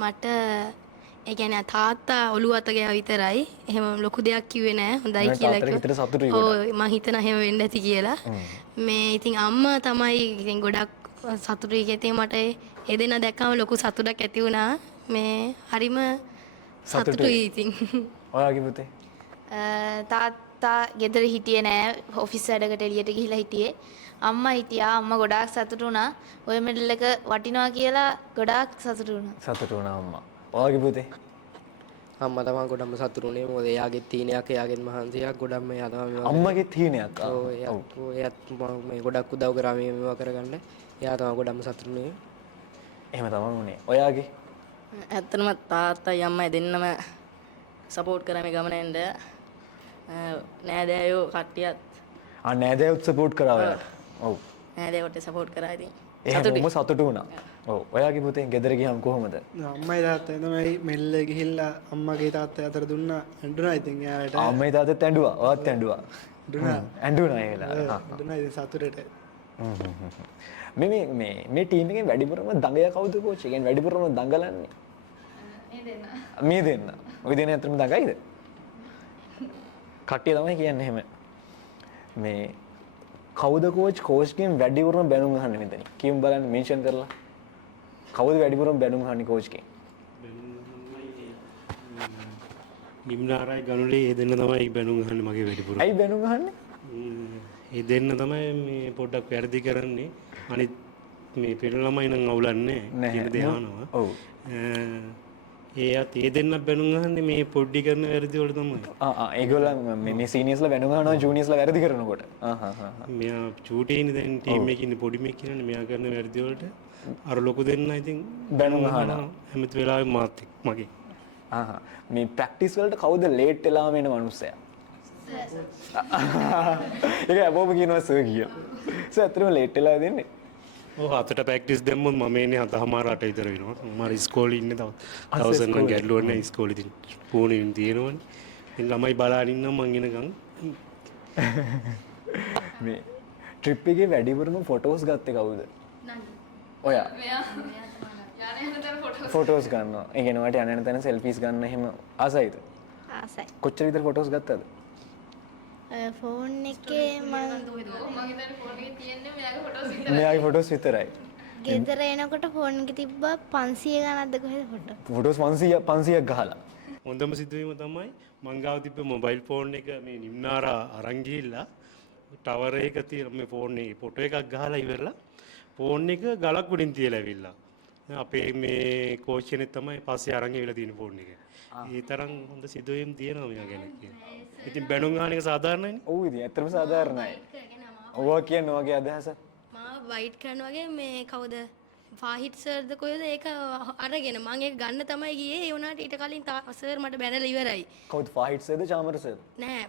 මට ඒ කියන්නේ තාත්තා ඔළුව අත ගෑවා විතරයි. එහෙම ලොකු දෙයක් කිව්වේ නෑ. හොඳයි කියලා කිව්වා. ඔව් මම හිතන එහෙම වෙන්න ඇති කියලා. මේ ඉතින් අම්මා තමයි ඉතින් ගොඩක් සතුටුයි කියලා මට ඒ දෙන්න දැක්කම ලොකු සතුටක් ඇති වුණා. මේ හරිම සතුටුයි ඉතින්. ඔයාගේ පුතේ? තාත්තා ගෙදර හිටියේ නෑ. ඔෆිස් වැඩකට එළියට ගිහිලා හිටියේ. අම්මා හිටියා. අම්මා ගොඩාක් සතුටු වුණා. ඔය මෙඩල් එක වටිනවා කියලා ගොඩාක් සතුටු වුණා. සතුටු වුණා අම්මා. ඔයාගේ පුතේ? අම්මා තමයි ගොඩක්ම සතුටුුනේ. මොකද එයාගේ තීනයක් එයාගෙන් මහන්සියක් ගොඩක්ම එයා තමයි මේවා අම්මගේ තීනයක්. ඔව් එයාත් මේ ගොඩක් උදව් කරා මේවා කරගන්න. එයා තමයි ගොඩක්ම සතුටුුනේ. එහෙම තමයි උනේ. ඔයාගේ ඇත්තටම තාත්තයි අම්මයි දෙන්නම සපෝට් කරා මේ ගමන යන්න. නෑදෑයෝ කට්ටියත් නෑදෑයොත් සපෝට් කරා ඔයාට. ඔව්. නෑදෑයෝට සපෝට් කරා ඉතින්. එහෙම සතුටු වුණා. ඔව්. ඔයාගේ පුතේ ගෙදර ගියාම කොහොමද? අම්මයි තාත්තයි තමයි මෙල්ල ගිහිල්ලා අම්මගේ තාත්තයි අතර දුන්නා ඇඬුණා ඉතින් එයාට. අම්මයි තාත්තත් ඇඬුවා. ඔයත් ඇඬුවා. ඇඬුණා ඒ වෙලාවේ. ඇඬුණා ඉතින් සතුටට. මේ ටීම් එකෙන් වැඩිපුරම දඟයා කවුද කෝච්? ඒ කියන්නේ වැඩිපුරම දඟලන්නේ? මේ දෙන්න. ඔය දෙන්න ඇත්තටම දඟයිද? කට්ටිය තමයි කියන්නේ එහෙම. මේ කවුද කෝච්ගෙන් වැඩිපුරම බැනුම් අහන්නේ මෙතන? කියමු බලන්න මෙන්ෂන් කරලා. කවුද වැඩිපුරම බැනුම් අහන්නේ කෝච්ගෙන්? නිම්නාරයි ගනුලේ ඒ දෙන්න තමයි බැනුම් අහන්නේ මගේ වැඩිපුර. ඇයි බැනුම් අහන්නේ? ඒ දෙන්න තමයි මේ පොඩ්ඩක් වැරදි කරන්නේ. අනිත් මේ පිළ ළමයි නම් අවුලන්නේ කියන දේ අහනවා. ඔව්. ඒ දෙන්න බැනුම් අහන්නේ මේ පොඩ්ඩි කරන වැරදි වල තමයි. ඒගොල්ලන් මේ සීනියර්ස්ලා බැනුම් අහනවා ජූනියර්ස්ලා වැරදි කරනකොට. මෙයා චූටිනේ දැන් ටීම් එකේ ඉන්නේ පොඩි මෙක් කියන්නේ මෙයා කරන වැරදි වලට අර ලොකු දෙන්න ඉතින් බැනුම් අහනවා. හැමති වෙලාවෙම මාත් මගේ. මේ ප්‍රැක්ටිස් වලට කවුද ලේට් වෙලාම එන මනුස්සයා? ඒක අපෝම කියනවා සර් කියලා. සර් අතරම ලේට් වෙලා දෙන්නේ. ඔව් හතට ප්‍රැක්ටිස් දැම්මොත් මම එන්නේ 7:00 විතර වෙනවා. මම ඉස්කෝලේ ඉන්නේ දවස් නම් ගැටලුවක් නැහැ ඉස්කෝලේ ඉතින් ෆෝනේ තියෙනවනේ. ඉතින් ළමයි බලන් ඉන්නවා මං එනකන්. මේ ට්‍රිප් එකේ වැඩිපුරම ෆොටෝස් ගත්තේ කවුද? ඔයා. ෆොටෝස් ගන්නවා. ඒ කියන්නේ වට යන තැන සෙල්ෆීස් ගන්න එහෙම ආසයිද? ආසයි. කොච්චර විතර ෆොටෝස් ගත්තද? ෆෝන් එකේ මෙයාගේ ෆොටෝස් විතරයි. ගෙදර එනකොට ෆෝන් එකේ තිබ්බා 500 ගණන්ද කොහෙද ෆොටෝ. ෆොටෝස් 500ක් ගහලා. හොඳම සිදුවීම තමයි මං ගාව තිබ්බ මොබයිල් ෆෝන් එක මේ නිම්නාරා අරන් ගිහිල්ලා ටවර් එක තියෙන මේ ෆෝන් එකේ ෆොටෝ එකක් ගහලා ඉවරලා ෆෝන් එක ගලක් උඩින් තියලා ඇවිල්ලා. අපේ මේ කෝච් කෙනෙක් තමයි පස්සේ අරන් ඇවිල්ලා තියෙන ෆෝන් එක. ඒ තරම් හොඳ සිදුවීම් තියෙනවා මෙයා ගැන කියන්නේ. ඉතින් බැනුම් අහන එක සාධාරණයිනේ. ඔව් ඉතින් ඇත්තටම සාධාරණයි. ඔවා කියන්නේ වගේ අදහස. මම වයිට් කරනවා වගේ මේ කවුද ෆාහිට් සර්ද කොහෙද ඒක අරගෙන මම ඒක ගන්න තමයි ගියේ. ඒ වුණාට ඊට කලින් සර් මට බැනලා ඉවරයි. කවුද ෆාහිට් සර්ද චාමර සර්ද? නෑ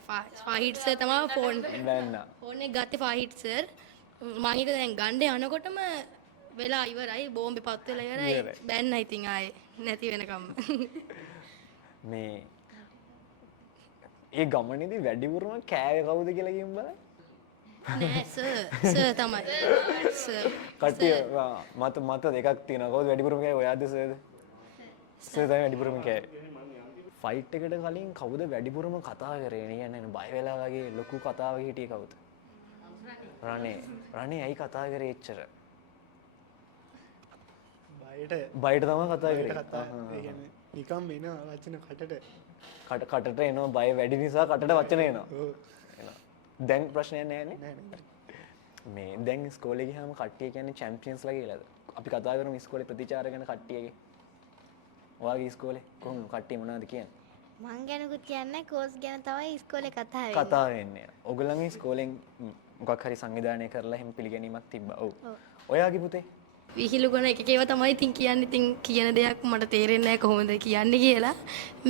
ෆාහිට් සර් තමයි ෆෝන් බැන්න. ෆෝන් එක ගත්තේ ෆාහිට් සර්. මම ඒක දැන් ගන්න යනකොටම වෙලා ඉවරයි. බෝම්බේ පත් වෙලා ඉවරයි. බැන්න ඉතින් ආයේ නැති වෙනකම්. මේ ඒ ගමනේදී වැඩිපුරම කෑවේ කවුද කියලා කියමු බලන්න. නෑ සර් තමයි. සර්. කට්ටිය මත දෙකක් තියෙනවා. කවුද වැඩිපුරම කෑවේ? ඔයාද සර්ද? සර් තමයි වැඩිපුරම කෑවේ. ෆයිට් එකට කලින් කවුද වැඩිපුරම කතා කරේ? කියන්නේ බය වෙලා වගේ ලොකු කතාවක හිටියේ කවුද? රණේ ඇයි කතා කරේ එච්චර? බයට තමයි කතා කරේ. නිකම් එනවා වචන කටට එනවා බය වැඩි නිසා කටට වචන එනවා. දැන් ප්‍රශ්නයක් නැහැ නේ. මේ දැන් ඉස්කෝලේ ගියාම කට්ටිය කියන්නේ චැම්පියන්ස්ලා කියලාද? අපි කතා කරමු ඉස්කෝලේ ප්‍රතිචාර ගැන කට්ටියගේ. ඔයාගේ ඉස්කෝලේ කොහොමද කට්ටිය මොනවද කියන්නේ? මං ගැනකුත් කියන්නේ කෝස් ගැන තමයි ඉස්කෝලේ කතා වෙන්නේ. කතා වෙන්නේ. ඔයගොල්ලන්ගේ ඉස්කෝලෙන් මොකක් හරි සංවිධානය කරලා එහෙම පිළිගැනීමක් තිබ්බා. ඔව්. ඔයාගේ පුතේ විහිළු ගුණ එක ඒවා තමයි ඉතින් කියන්නේ. ඉතින් කියන දෙයක් මට තේරෙන්නේ නැහැ කොහොමද කියන්නේ කියලා.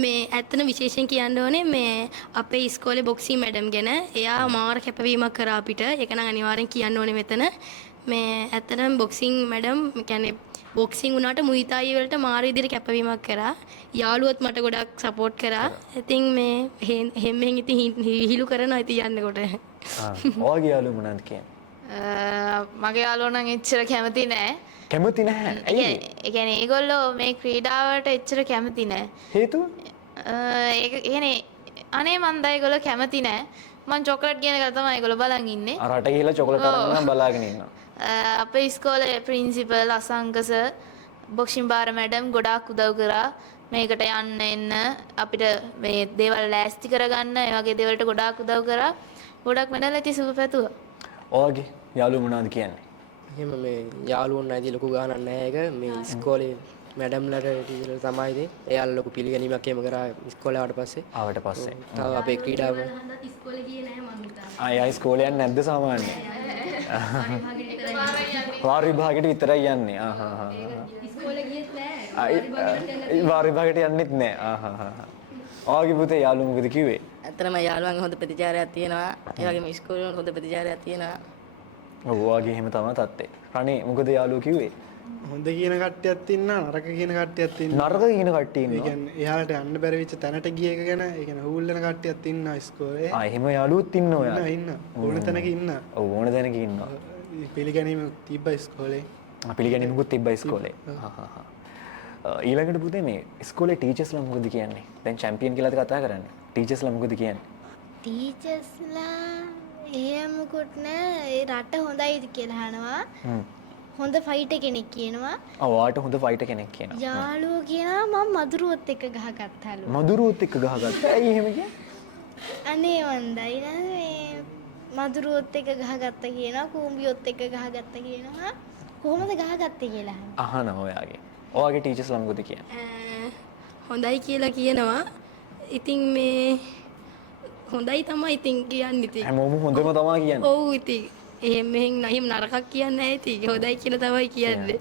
මේ ඇත්තන විශේෂයෙන් කියන්න ඕනේ මේ අපේ ඉස්කෝලේ බොක්සිං මැඩම් ගැන. එයා මාර කැපවීමක් කරා අපිට. ඒක නම් අනිවාර්යෙන් කියන්න ඕනේ මෙතන. මේ ඇත්තටම බොක්සිං මැඩම් කියන්නේ බොක්සිං වුණාට මුයිතායි වලට මාර විදිහට කැපවීමක් කරා. යාළුවොත් මට ගොඩක් සපෝට් කරා. ඉතින් මේ හැමෙන් ඉතින් විහිළු කරනවා ඉතින් යන්නකොට. ඔයාගේ යාළුවෝ මොනවද කියන්නේ? මගේ යාළුවෝ නම් එච්චර කැමති නෑ. කැමති නැහැ. ඇයි? ඒ කියන්නේ ඒගොල්ලෝ මේ ක්‍රීඩාවට එච්චර කැමති නෑ. හේතුව? ඒක කියන්නේ අනේ මන්ද ඒගොල්ලෝ කැමති නෑ. මං චොකලට් කියන එක තමයි ඒගොල්ලෝ බලන් ඉන්නේ. රට ගිහලා චොකලට් අරන් නම් බලාගෙන ඉන්නවා. අපේ ඉස්කෝලේ ප්‍රින්සිපල් අසංක සර් බොක්සිං බාර මැඩම් ගොඩාක් උදව් කරා. මේකට යන්න එන්න අපිට මේ දේවල් ලෑස්ති කරගන්න ඒ වගේ දේවල්ට ගොඩාක් උදව් කරා. ගොඩක් මෙඩල් ඇති සුබ පැතුවා. ඔයාගේ යාළුවෝ මොනවද කියන්නේ? එහෙම මේ යාළුවෝ නැති ලොකු ගානක් නැහැ ඒක. මේ ඉස්කෝලේ මැඩම්ලට ටීචර්ලා තමයි ඉතින් එයාලා ලොකු පිළිගැනීමක් එහෙම කරා ඉස්කෝලේ ආවට පස්සේ. ආවට පස්සේ තව අපේ ක්‍රීඩාව ඉස්කෝලේ ගියේ නැහැ මං හිතන්නේ. ආයි ඉස්කෝලේ යන්නේ නැද්ද සාමාන්‍යයෙන්? වාර විභාගෙට විතරයි යන්නේ. ඉස්කෝලේ ගියෙත් නැහැ. වාර විභාගෙට යන්නෙත් නෑ. ඔයාගේ පුතේ යාළුවෝ මොකද කිව්වේ? ඇත්තටම යාළුවන්ගේ හොඳ ප්‍රතිචාරයක් තියෙනවා. ඒ වගේම ඉස්කෝලේ හොඳ ප්‍රතිචාරයක් තියෙනවා. ඔව් ඔයාගේ එහෙම තමයි තත්ත්වය. රණේ මොකද යාළුවෝ කිව්වේ? හොඳ කියන කට්ටියක් ඉන්නවා නරක කියන කට්ටියක් ඉන්නවා. නරක කියන කට්ටිය ඒ ඉන්නවා. කියන්නේ එහාට යන්න බැරි වෙච්ච තැනට ගිය එක ගැන ඒ කියන්නේ හූල් වෙන කට්ටියක් ඉන්නවා ඉස්කෝලේ. ආ එහෙම යාළුවොත් ඉන්නවා ඔයා. ඉන්න ඕන තැනක ඉන්න. ඔව් ඕන තැනක ඉන්නවා. පිළිගැනීම තිබ්බ ඉස්කෝලේ. පිළිගැනීමකුත් තිබ්බා ඉස්කෝලේ. ඊළඟට පුතේ මේ ඉස්කෝලේ ටීචර්ස්ලා මොකද කියන්නේ? දැන් චැම්පියන් කියලාද කතා කරන්නේ? ටීචර්ස්ලා මොකද කියන්නේ? ටීචර්ස්ලා එහෙම මුකුත් නෑ. ඒ රට හොඳයිද කියලා අහනවා. හොඳ ෆයිටර් කෙනෙක් කියනවා. ඔයාට හොඳ ෆයිටර් කෙනෙක් කියනවා. යාළුවෝ කියනවා මම මදුරුවොත් එක්ක ගහගත්තලු. මදුරුවොත් එක්ක ගහගත්තා. ඇයි එහෙම කියන්නේ? අනේ වන්දයි නේද මේ මදුරුවොත් එක්ක ගහගත්ත කියනවා කූඹියොත් එක්ක ගහගත්ත කියනවා කොහොමද ගහගත්තේ කියලා අහනවා ඔයාගේ. ඔයාගේ ටීචර්ස්ලා මොකද කියන්නේ? හොඳයි කියලා කියනවා. ඉතින් මේ හොඳයි තමයි ඉතින් කියන්නේ ඉතින්. හැමෝම හොඳම තමයි කියන්නේ. ඔව් ඉතින් එහෙම එහෙම නරකක් කියන්නේ නැහැ ඉතින්. හොඳයි කියලා තමයි කියන්නේ.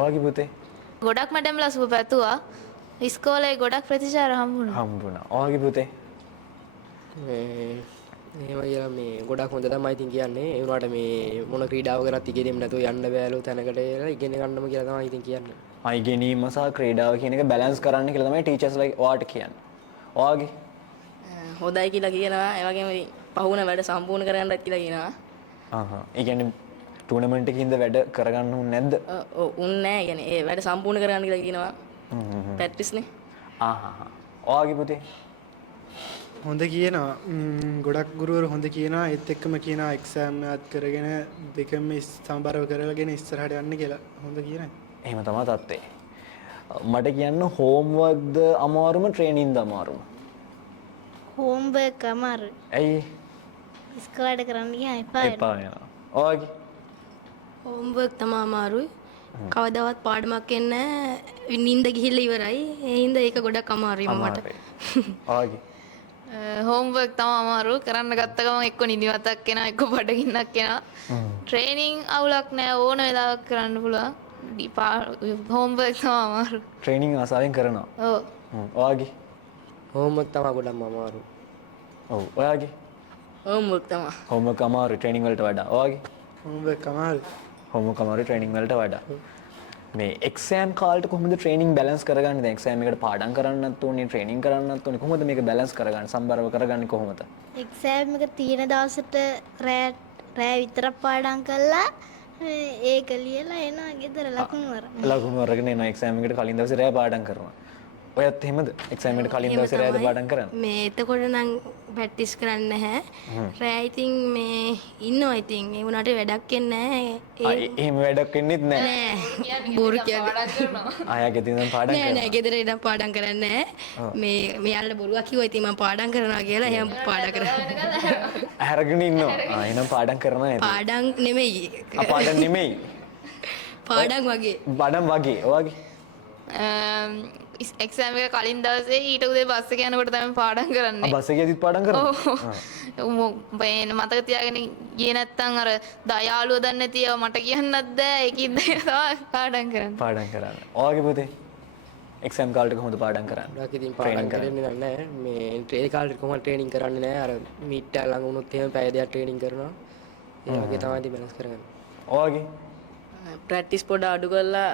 ඔයාගේ පුතේ ගොඩක් මැඩම්ලා සුබ පැතුවා. ඉස්කෝලේ ගොඩක් ප්‍රතිචාර හම්බුණා. හම්බුණා. ඔයාගේ පුතේ එහෙම කියලා මේ ගොඩක් හොඳ තමයි ඉතින් කියන්නේ. ඒ වුණාට මේ මොන ක්‍රීඩාව කරත් ඉගෙනෙන්න නැතුව යන්න බෑලු තැනකට එලා ඉගෙන ගන්නම කියලා තමයි ඉතින් කියන්නේ. ඉගෙනීම සහ ක්‍රීඩාව කියන එක බැලන්ස් කරන්න කියලා තමයි ටීචර්ස්ලා ඔයාට කියන්නේ. ඔයාගේ හොඳයි කියලා කියනවා. ඒ වගේම ඉතින් පහුවන වැඩ සම්පූර්ණ කරගන්නත් කියලා කියනවා. ඒ කියන්නේ ටූර්නමන්ට් එකකින්ද වැඩ කරගන්න උන්නේ නැද්ද? ඔව් උන්නේ නැහැ. කියන්නේ ඒ වැඩ සම්පූර්ණ කරගන්න කියලා කියනවා. ප්‍රැක්ටිස්නේ. ඔයාගේ පුතේ හොඳ කියනවා. ගොඩක් ගුරුවරු හොඳ කියනවා. ඒත් එක්කම කියනවා එක්සෑම් එකත් කරගෙන දෙකම සමබරව කරගෙන ඉස්සරහට යන්න කියලා. හොඳ කියනවා. එහෙම තමයි තත්ත්වය. මට කියන්න හෝම්වර්ක්ද අමාරුම ට්‍රේනින්ද අමාරුම? හෝම්වර්ක් අමාරු. ඇයි? ඉස්කෝලේට කරන්න ගියාම එපා. එපා වෙනවා. ඔයාගේ හෝම්වර්ක් තමයි අමාරුයි. කවදාවත් පාඩමක් එන්නේ නිින්ද ගිහිල්ලා ඉවරයි. ඒ හින්දා ඒක ගොඩක් අමාරුයි මට. ඔයාගේ හෝම්වර්ක් තමයි අමාරු. කරන්න ගත්ත ගමන් එක්ක නිදිමතක් එනවා එක්ක බඩගින්නක් එනවා. ට්‍රේනින් අවුලක් නෑ ඕන වෙලාවක කරන්න පුළුවන්. හෝම්වර්ක් තමයි අමාරු. ට්‍රේනින් ආසාවෙන් කරනවා. ඔව්. ඔයාගේ හෝම්වර්ක් තමයි ගොඩක්ම අමාරු. ඔව් ඔයාගේ හෝම්වර්ක් තමයි. හෝම්වර්ක් අමාරු ට්‍රේනින් වලට වඩා. ඔයාගේ හෝම්වර්ක් අමාරුයි. හෝම්වර්ක් අමාරු ට්‍රේනින් වලට වඩා. මේ එක්සෑම් කාලේට කොහොමද ට්‍රේනින් බැලන්ස් කරගන්නේ? දැන් එක්සෑම් එකට පාඩම් කරන්නත් ඕනේ, ට්‍රේනින් කරන්නත් ඕනේ. කොහොමද මේක බැලන්ස් කරගන්නේ? සම්බරව කරගන්නේ කොහොමද? එක්සෑම් එක තියෙන දවසට රෑ විතර පාඩම් කළා ඒක ලියලා එනවා ගෙදර ලකුණු අරන්. ලකුණු අරගෙන එනවා එක්සෑම් එකට කලින් දවසේ රෑ පාඩම් කරනවා. ඔයත් එහෙමද? එක්සෑම් එකට කලින් දවසේ රෑද පාඩම් කරන්නේ? මේ එතකොට නම් ප්‍රැක්ටිස් කරන්නේ නැහැ. රෑ ඉතින් මේ ඉන්නවා ඉතින් ඒ වුණාට වැඩක් එන්නේ නැහැ. එහෙම වැඩක් වෙන්නෙත් නැහැ. නෑ. බෝරු කියන්නේ. ආයෙත් ඉතින් පාඩම් නෑ කරනවා. නෑ ගෙදර ඉඳන් පාඩම් කරන්නේ නැහැ. මේ මෙයාලා බොරුවක් කිව්වා ඉතින් මම පාඩම් කරනවා කියලා එහෙනම් පාඩම් කරනවා. අරගෙන ඉන්නවා. එහෙනම් පාඩම් කරනවා නේද? පාඩම් නෙමෙයි. පාඩම් නෙමෙයි. පාඩම් වගේ. පාඩම් වගේ. ඔයාගේ එක්සෑම් එක කලින් දවසේ ඊට උදේ බස් එක යනකොට තමයි පාඩම් කරන්නේ. බස් එකේදීත් පාඩම් කරනවා. ඔව්. මතක තියාගෙන ගියේ නැත්තම් අර යාළුවෝ දන්නේ නැති ඒවා මට කියන්නත් බෑ. ඒකින්ද තමයි පාඩම් කරන්නේ. පාඩම් කරන්නේ. ඔයාගේ පුතේ එක්සෑම් කාලේට කොහොමද පාඩම් කරන්නේ? ගොඩක් ඉතින් පාඩම් කරන්නේ නැහැ. මේ ට්‍රේනින් කාලේට කොහොමද ට්‍රේනින් කරන්නේ නැහැ. අර මීට් එක ළඟ වුණොත් එහෙම පැය දෙකක් ට්‍රේනින් කරනවා. ඒ වගේ තමයි ඉතින් බැලන්ස් කරගන්නේ. ඔයාගේ ප්‍රැක්ටිස් පොඩ අඩු කරලා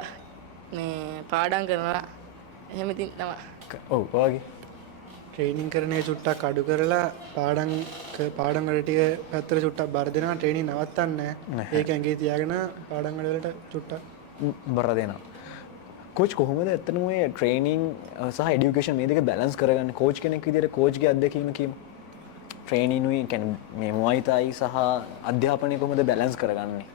මේ පාඩම් කරනවා. එහෙම ඉතින් තමයි. ඔව් ඔයාගේ ට්‍රේනින් කරන්නේ චුට්ටක් අඩු කරලා පාඩම් වල ටික පැත්තට චුට්ටක් බර දෙනවා. ට්‍රේනින් නවත්තන්නේ නැහැ. ඒක ඇඟේ තියාගෙන පාඩම් වලට චුට්ටක් බර දෙනවා. කෝච් කොහොමද ඇත්තටම මේ ට්‍රේනින් සහ එඩියුකේෂන් මේ දෙක බැලන්ස් කරගන්නේ? කෝච් කෙනෙක් විදිහට කෝච්ගේ අත්දැකීම කියමු. ට්‍රේනින් උයි කියන්නේ මේ මුවයි තායි සහ අධ්‍යාපනය කොහොමද බැලන්ස් කරගන්නේ?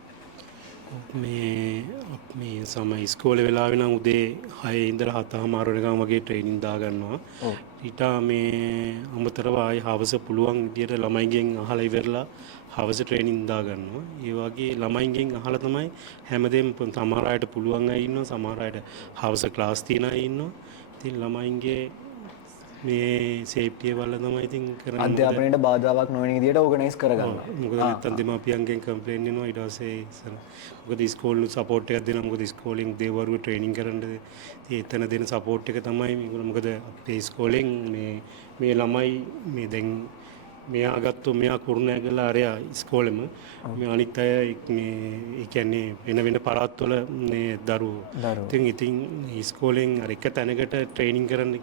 මේ සම ඉස්කෝලේ වෙලාවෙ නම් උදේ 6 ඉඳලා 7:00 වෙනකම් වගේ ට්‍රේනින් දාගන්නවා. ඊට මේ අමතරව ආයි හවස පුළුවන් විදියට ළමයිගෙන් අහලා ඉවරලා හවස ට්‍රේනින් දාගන්නවා. ඒ වගේ ළමයිගෙන් අහලා තමයි හැමදේම සමහර අයට පුළුවන් අය ඉන්නවා, සමහර අයට හවස ක්ලාස් තියෙන අය ඉන්නවා. ඉතින් ළමයින්ගේ මේ සේෆ්ටිය වල තමයි ඉතින් කරන්නේ. අධ්‍යාපනයට බාධාවක් නොවන විදියට ඕගනයිස් කරගන්නවා. මොකද නැත්තම් දෙමාපියන්ගෙන් කම්ප්ලේන් එනවා ඊට පස්සේ මොකද ඉස්කෝලේ සපෝට් එකක් දෙනවා. මොකද ඉස්කෝලෙන් දේවරුව ට්‍රේනින් කරන්න ඉතින් එතන දෙන සපෝට් එක තමයි මේගොල්ලෝ මොකද අපේ ඉස්කෝලෙන් මේ ළමයි මේ දැන් මෙයා ගත්තොත් මෙයා කුරුණෑගල අරයා ඉස්කෝලෙම මේ අනිත් අය මේ ඒ කියන්නේ වෙන පළාත්වල මේ දරුවෝ ඉතින් ඉස්කෝලෙන් අර එක තැනකට ට්‍රේනින් කරන්න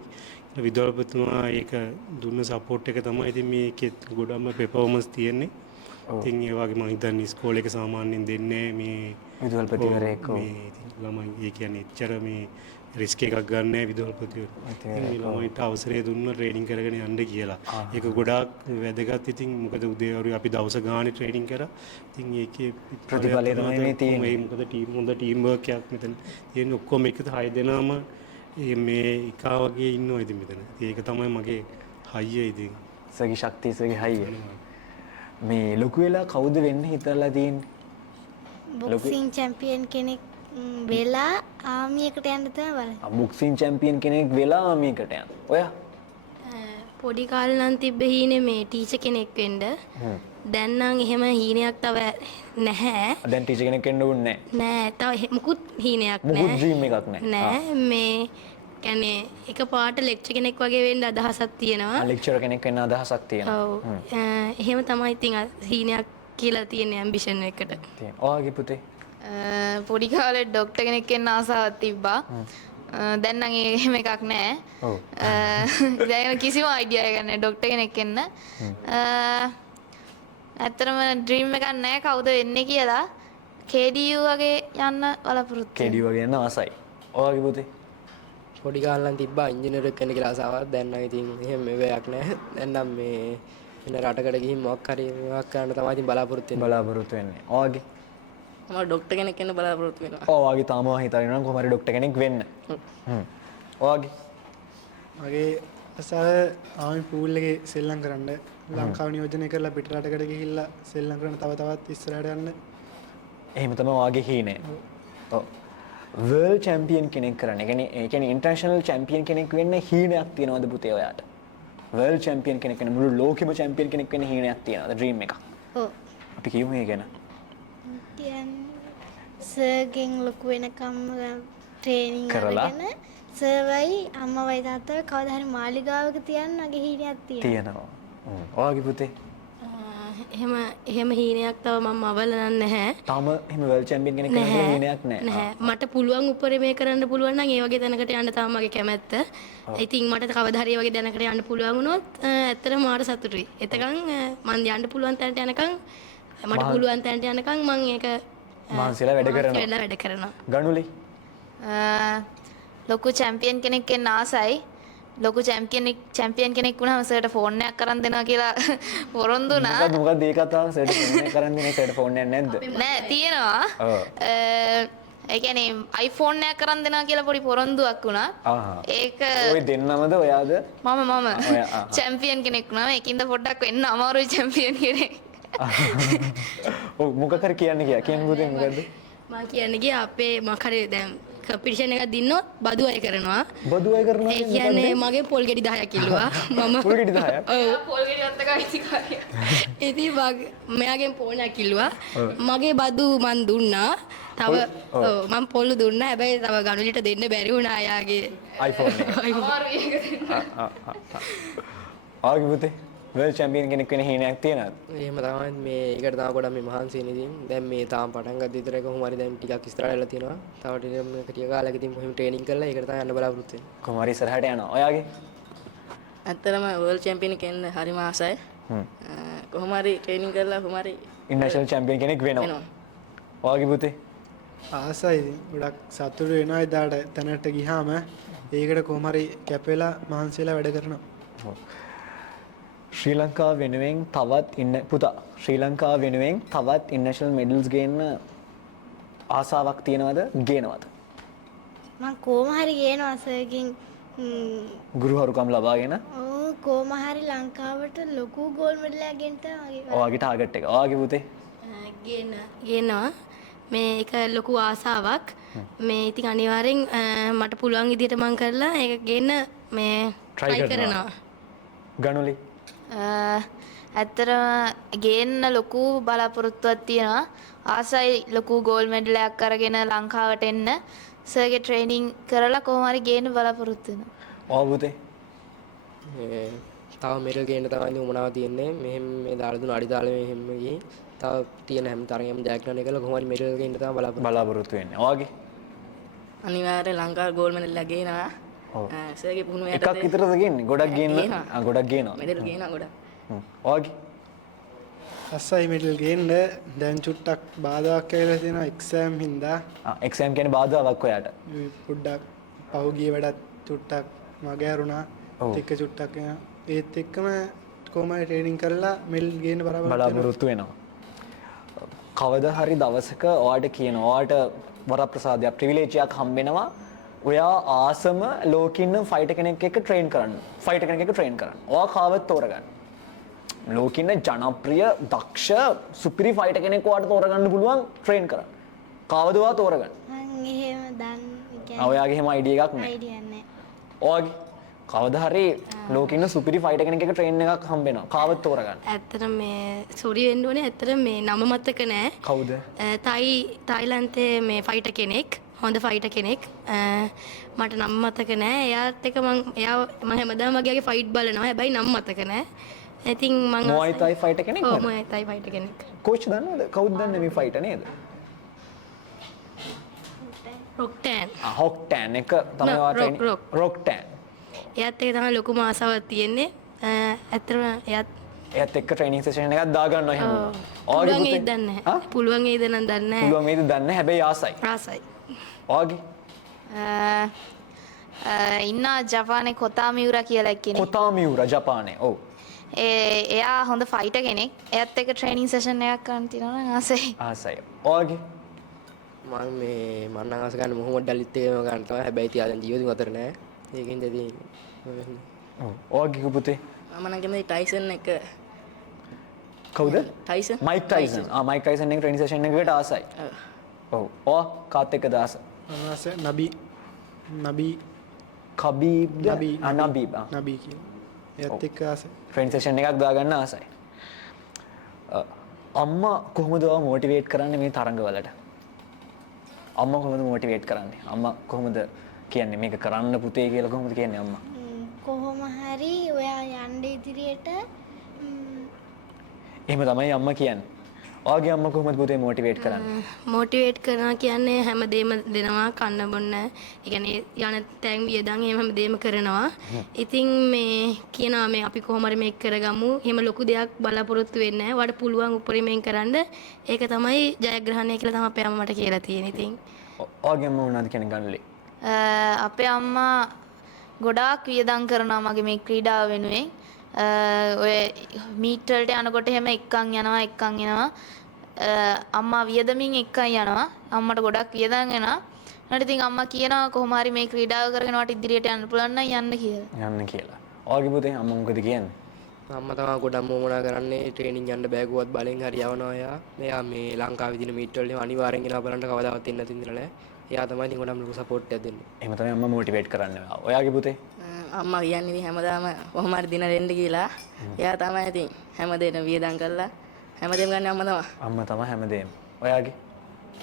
විදුහල්පතිතුමා ඒක දුන්න සපෝට් එක තමයි ඉතින් මේකේ ගොඩක්ම පර්ෆෝමන්ස් තියෙන්නේ. ඉතින් ඒ වගේ මම හිතන්නේ ඉස්කෝලේ එක සාමාන්‍යයෙන් දෙන්නේ මේ විදුහල්පතිවරයෙක් මේ ළමයි ඒ කියන්නේ එච්චර මේ රිස්ක් එකක් ගන්න නැහැ විදුහල්පතිවරු. මේ ළමයිට අවසරය දුන්න ට්‍රේනින් කරගෙන යන්න කියලා. ඒක ගොඩාක් වැදගත්. ඉතින් මොකද උදේවරු අපි දවස් ගානේ ට්‍රේනින් කරා. ඉතින් ඒකේ ප්‍රතිඵලය තමයි මේ තියෙන්නේ. මොකද හොඳ ටීම් වර්ක් එකක් මෙතන තියෙන ඔක්කොම එකට 6 දෙනාම මේ එකා වගේ ඉන්නවා ඉතින් මෙතන. ඒක තමයි මගේ හයිය ඉතින්. සගේ ශක්තිය සගේ හයිය. මේ ලොකු වෙලා කවුද වෙන්න හිතලා තියෙන්නේ? බොක්සිං චැම්පියන් කෙනෙක් වෙලා ආමියකට යන්න තමයි බලන්නේ. බොක්සිං චැම්පියන් කෙනෙක් වෙලා ආමියකට යන්න. ඔයා? පොඩි කාලේ නම් තිබ්බ හීනේ මේ ටීචර් කෙනෙක් වෙන්න. දැන් නම් එහෙම හීනයක් තව නැහැ. දැන් ටීචර් කෙනෙක් වෙන්න ඕනේ නෑ. තව මුකුත් හීනයක් නැහැ. මුකුත් ඩ්‍රීම් එකක් නැහැ. නෑ මේ කියන්නේ එක පාට ලෙක්චර් කෙනෙක් වගේ වෙන්න අදහසක් තියෙනවා. ලෙක්චර් කෙනෙක් වෙන්න අදහසක් තියෙනවා. ඔව්. එහෙම තමයි ඉතින් හීනයක් කියලා තියෙන ඇම්බිෂන් එකට. ඔයාගේ පුතේ? පොඩි කාලේ ඩොක්ටර් කෙනෙක් වෙන්න ආසාවක් තිබ්බා. දැන් නම් එහෙම එකක් නැහැ. ඔව්. දැන් කිසිම අයිඩියා එකක් නැහැ ඩොක්ටර් කෙනෙක් වෙන්න. ඇත්තටම ඩ්‍රීම් එකක් නැහැ කවුද වෙන්නේ කියලා. KDU වගේ යන්න බලාපොරොත්තු. KDU වගේ යන්න ආසයි. ඔයාගේ පුතේ? පොඩි කාලේ නම් තිබ්බා ඉංජිනේරුවෙක් වෙන්න කියලා ආසාවක්. දැන් නම් ඉතින් එහෙම මේවයක් නැහැ. දැන් නම් මේ වෙන රටකට ගිහින් මොකක් හරි මොකක් කරන්න තමයි ඉතින් බලාපොරොත්තු වෙන්නේ. ඔයාගේ? මම ඩොක්ටර් කෙනෙක් වෙන්න බලාපොරොත්තු වෙනවා. ඔයාගේ තාම හිතාගෙන නම් කොහොම හරි ඩොක්ටර් කෙනෙක් වෙන්න. ඔයාගේ? මගේ අසාව ආමි පූල් එකේ සෙල්ලම් කරන්න ලංකාව නියෝජනය කරලා පිටරටකට ගිහිල්ලා සෙල්ලම් කරන තවත් ඉස්සරහට යන්න. එහෙම තමයි ඔයාගේ හීනේ. ඔව්. වර්ල්ඩ් චැම්පියන් කෙනෙක් කරන්න. ඒ කියන්නේ ඉන්ටර්නැෂනල් චැම්පියන් කෙනෙක් වෙන්න හීනයක් තියනවද පුතේ ඔයාට? වර්ල්ඩ් චැම්පියන් කෙනෙක් වෙන්න මුළු ලෝකෙම චැම්පියන් කෙනෙක් වෙන්න හීනයක් තියනවද? ඩ්‍රීම් එකක්. ඔව්. අපි කියමු මේ ගැන. සර්ගෙන් ලොකු වෙනකම් ට්‍රේනින් අරගෙන සර්වයි අම්මවයි තාත්තවයි කවදා හරි මාලිගාවක තියන්න අගේ හීනයක් තියෙනවා. ඔයාගේ පුතේ? එහෙම හීනයක් තව මම අවල නැහැ. තාම එහෙම වර්ල්ඩ් චැම්පියන් කෙනෙක් වෙන්න හීනයක් නැහැ. මට පුළුවන් උපරිමය කරන්න පුළුවන් නම් ඒ වගේ තැනකට යන්න තමයි මගේ කැමැත්ත. ඉතින් මට කවදා හරි ඒ වගේ දැනකට යන්න පුළුවන් වුණොත් ඇත්තටම මාර සතුටුයි. එතකන් මම යන්න පුළුවන් තැනට යනකම් මට පුළුවන් තැනට යනකම් මම ඒක මහන්සිලා වැඩ කරනවා. ගනුලි? ලොකු චැම්පියන් කෙනෙක් වෙන්න ආසයි. ලොකු චැම්පියන් කෙනෙක් වුණාම සර්ට ෆෝන් එකක් කරන් දෙනවා කියලා පොරොන්දු වුණා. මොකද ඒ කතාව සර්ට ෆෝන් එකක් කරන් දෙන්නේ සර්ට ෆෝන් එකක් නැද්ද? නෑ තියෙනවා. ඒ කියන්නේ iPhone එකක් කරන් දෙනවා කියලා පොඩි පොරොන්දුවක් වුණා. ඒක ඔය දෙන්නමද ඔයාද? මම චැම්පියන් කෙනෙක් වුණාම ඒකින්ද පොඩ්ඩක් වෙන්න අමාරුයි චැම්පියන් කෙනෙක්. ඔව් මොකක් හරි කියන්නේ පුතේ මොකද්ද? මම කියන්නේ ගියා අපේ මකරේ දැන් කම්පිටිෂන් එකක් දින්නොත් බදු අය කරනවා. බදු අය කරනවා ඒ කියන්නේ මගේ පොල් ගෙඩි 10ක් කිල්ලුවා. මම පොල් ගෙඩි 10ක්? ඔව් පොල් ගෙඩි අත්තක අයිතිකාරිය. ඉතින් මෙයාගෙන් ෆෝන් එකක් කිල්ලුවා. මගේ බදු මන් දුන්නා. තව මම පොල් දුන්නා. හැබැයි තව ගනුලිට දෙන්න බැරි වුණා යාගේ iPhone එක. අමාරුයි ඒක දෙන්න. ආගේ පුතේ වර්ල්ඩ් චැම්පියන් කෙනෙක් වෙන හීනයක් තියෙනවද? එහෙම තමයි මේ ඒකට තාම ගොඩක් මේ මහන්සි වෙන ඉතින් දැන් මේ තාම පටන් ගත්ත විතර කොහොම හරි දැන් ටිකක් ඉස්සරහට වෙලා තියෙනවා. තව ටික කාලෙක ඉතින් කොහොම ට්‍රේනින් කරලා ඒකට තමයි යන්න බලාපොරොත්තු වෙන්නේ. කොහොම හරි ඉස්සරහට යනවා. ඔයාගේ? ඇත්තටම වර්ල්ඩ් චැම්පියන් කෙනෙක් වෙන්න හරිම ආසයි. කොහොම හරි ට්‍රේනින් කරලා කොහොම හරි ඉන්ටර්නැෂනල් චැම්පියන් කෙනෙක් වෙනවා. ඔයාගේ පුතේ? ආසයි ගොඩක් සතුටු වෙනවා එදාට තැනට ගියාම ඒකට කොහොම හරි කැප වෙලා මහන්සි වෙලා වැඩ කරනවා. ශ්‍රී ලංකාව වෙනුවෙන් තවත් ශ්‍රී ලංකාව වෙනුවෙන් තවත් ඉන්ටර්නැෂනල් මෙඩල්ස් ගේන්න ආසාවක් තියනවද ගේනවද? මං කොහොම හරි ගේනවා සර්ගෙන් ගුරුහරුකම් ලබාගෙන කොහොම හරි ලංකාවට ලොකු ගෝල් මෙඩලයක් ගෙන්න තමයි ඔයාගේ ටාගට් එක. ඔයාගේ පුතේ ගේනවා මේ එක ලොකු ආසාවක් මේ ඉතින් අනිවාර්යෙන් මට පුළුවන් විදිහට මං කරලා ඒක ගේන්න මේ Try try කරනවා. ගනුලි ඇත්තරම ගේන්න ලොකු බලාපොරොත්තුවක් තියෙනවා. ආසයි ලොකු ගෝල් මෙඩලයක් අරගෙන ලංකාවට එන්න. සර්ගේ ට්‍රේනින් කරලා කොහොම හරි ගේන්න බලාපොරොත්තු වෙනවා. ඔයා පුතේ තව මෙඩල් ගේන්න තමයි උමනාව තියෙන්නේ. මෙහෙම මේ දාලා දුන්න අඩි දාලා මෙහෙම ගිහින් තව තියෙන හැම තරගෙම ජයග්‍රහණය කළා කොහොම හරි මෙඩල් ගේන්න තමයි බලාපොරොත්තු වෙන්නේ. ඔයාගේ අනිවාර්යයෙන් ලංකාවේ ගෝල් මෙඩල් එක ගේනවා. ඔව්. සර්ගේ පුහුණුව එකක් විතරද ගේන්නේ? ගොඩක් ගේන්න. ගේනවා. ගොඩක් ගේනවා. මෙඩල් ගේනවා ගොඩක්. ඔයාගේ අස්සයි මෙඩල් ගේන්න දැන් චුට්ටක් බාධාවක් ඇවිල්ලා තියෙනවා එක්සෑම් හින්දා. එක්සෑම් කියන්නේ බාධාවක් ඔයාට. පොඩ්ඩක් පහුගිය වැඩත් චුට්ටක් මග ඇරුණා. ඔව්. ටික චුට්ටක් ඒත් එක්කම කොහොමද ට්‍රේනින් කරලා මෙඩල් ගේන්න බලාපොරොත්තු වෙනවා. කවදා හරි දවසක ඔයාට කියන ඔයාට වරප්‍රසාදයක් ප්‍රිවිලේජයක් හම්බෙනවා. ඔයා ආසම ලෝකින්න ෆයිටර් කෙනෙක් එක්ක ට්‍රේන් කරන්න. ෆයිටර් කෙනෙක් එක්ක ට්‍රේන් කරන්න. ඔයා කාවත් තෝරගන්න. ලෝකින්න ජනප්‍රිය දක්ෂ සුපිරි ෆයිටර් කෙනෙක් ඔයාට තෝරගන්න පුළුවන් ට්‍රේන් කරන්න. කාවද ඔයා තෝරගන්න? මං එහෙම දන්නේ ඔයාගේ එහෙම අයිඩියා එකක් නැහැ. අයිඩියා නැහැ. ඔයාගේ කවදා හරි ලෝකින්න සුපිරි ෆයිටර් කෙනෙක් එක්ක ට්‍රේන් එකක් හම්බෙනවා. කාවත් තෝරගන්න. ඇත්තටම මේ සෝරි වෙන්න ඕනේ. ඇත්තටම මේ නම මතක නෑ. කවුද? තායිලන්තයේ මේ ෆයිටර් කෙනෙක් හොඳ ෆයිටර් කෙනෙක් මට නම් මතක නෑ. එයාත් එක්ක මම හැමදාම වගේ ෆයිට් බලනවා. හැබැයි නම් මතක නෑ. ඉතින් මම මොයි තයි ෆයිටර් කෙනෙක් ඔව් නේද? මොයි තයි ෆයිටර් කෙනෙක්. කෝච් දන්නවද? කවුද දන්නේ මේ ෆයිටර් නේද? රොක්ටෑන්. හොක්ටෑන් එක තමයි ඔයා ට්‍රේනින්. රොක්. රොක්ටෑන්. එයාත් එක්ක තමයි ලොකුම ආසාවක් තියෙන්නේ. ඇත්තටම එයාත් එයාත් එක්ක ට්‍රේනින් සෙෂන් එකක් දාගන්නවා එහෙම. පුළුවන් වේද දන්නේ නැහැ. පුළුවන් වේද නම් දන්නේ නැහැ. පුළුවන් වේද දන්නේ නැහැ. හැබැයි ආසයි. ආසයි. ඔයාගේ ඉන්න ජපානේ කොතාමියුරා කියලා කෙනෙක්. කොතාමියුරා ජපානයේ. ඔව්. එයා හොඳ ෆයිටර් කෙනෙක්. එයාත් එක්ක ට්‍රේනින් සෙෂන් එකක් කරන්න තියෙනවා නම් ආසයි. ආසයි. ඔයාගේ මම මේ මම නම් ආස ගන්න මොහොමඩ් ඩලිත් එකම ගන්න තමයි. හැබැයි තියා දැන් ජීවිතින් අතර නෑ. ඒකින්ද ඉතින් ඔව්. ඔයාගේ පුතේ මම නම් කැමති ටයිසන් එක කවුද? Tyson Mike Tyson. Mike Tyson එක ට්‍රේනින් සෙෂන් එකකට ආසයි. ඔව්. ඔයා කාත් එක්කද ආස? අනවාස නබී කබීබ්ද? නබී. නබීබ්. නබී කියලා. එයත් එක්ක ආසයි. ට්‍රේනින් සෙෂන් එකක් දාගන්න ආසයි. අම්මා කොහොමද ඔයා මොටිවේට් කරන්නේ මේ තරඟවලට? අම්මා කොහොමද මොටිවේට් කරන්නේ? අම්මා කොහොමද කියන්නේ මේක කරන්න පුතේ කියලා කොහොමද කියන්නේ අම්මා? කොහොම හරි ඔයා යන්න ඉදිරියට එහෙම තමයි අම්මා කියන්නේ. ඔයාගේ අම්මා කොහොමද පුතේ මොටිවේට් කරන්නේ? මොටිවේට් කරනවා කියන්නේ හැමදේම දෙනවා කන්න බොන්න. ඒ කියන්නේ යන තැන් වියදම් එහෙම හැමදේම කරනවා. ඉතින් මේ කියනවා මේ අපි කොහොම හරි මේක කරගමු. එහෙම ලොකු දෙයක් බලාපොරොත්තු වෙන්නේ නැහැ. ඔයාලට පුළුවන් උපරිමයෙන් කරන්න. ඒක තමයි ජයග්‍රහණය කියලා තමයි අපේ අම්මා මට කියලා තියෙන්නේ. ඉතින් ඔයාගේ අම්මා මොනවද කියන්නේ ගන්නලේ? අපේ අම්මා ගොඩාක් වියදම් කරනවා මගේ මේ ක්‍රීඩාව වෙනුවෙන්. ඔය මීට් වලට යනකොට එහෙම එක්කන් එනවා. අම්මා වියදමින් එක්කන් යනවා. අම්මට ගොඩක් වියදම් වෙනවා. ඊට ඉතින් අම්මා කියනවා කොහොම හරි මේ ක්‍රීඩාව කරගෙන වට ඉදිරියට යන්න පුළුවන් නම් යන්න කියලා. යන්න කියලා. ඔයාගේ පුතේ අම්මා මොකද කියන්නේ? අම්මා තමයි ගොඩක් මොමනා කරන්නේ ට්‍රේනින් යන්න බෑගුවත් බලෙන් හරි යවනවා එයා. මෙයා මේ ලංකාවේ දින මීට් වල අනිවාර්යෙන් එනවා බලන්න කවදාවත් ඉන්න තින්දලා නෑ. එයා තමයි ඉතින් ගොඩක් ලොකු සපෝට් එකක් දෙන්නේ. එහෙම තමයි අම්මා මොටිවේට් කරන්නේ. ඔයාගේ පුතේ? අම්මා කියන්නේ ඉතින් හැමදාම කොහොම හරි දින දෙන්න කියලා. එයා තමයි ඉතින් හැමදේම වියදම් කරලා හැමදේම ගන්න අම්මා තමයි. අම්මා තමයි හැමදේම. ඔයාගේ?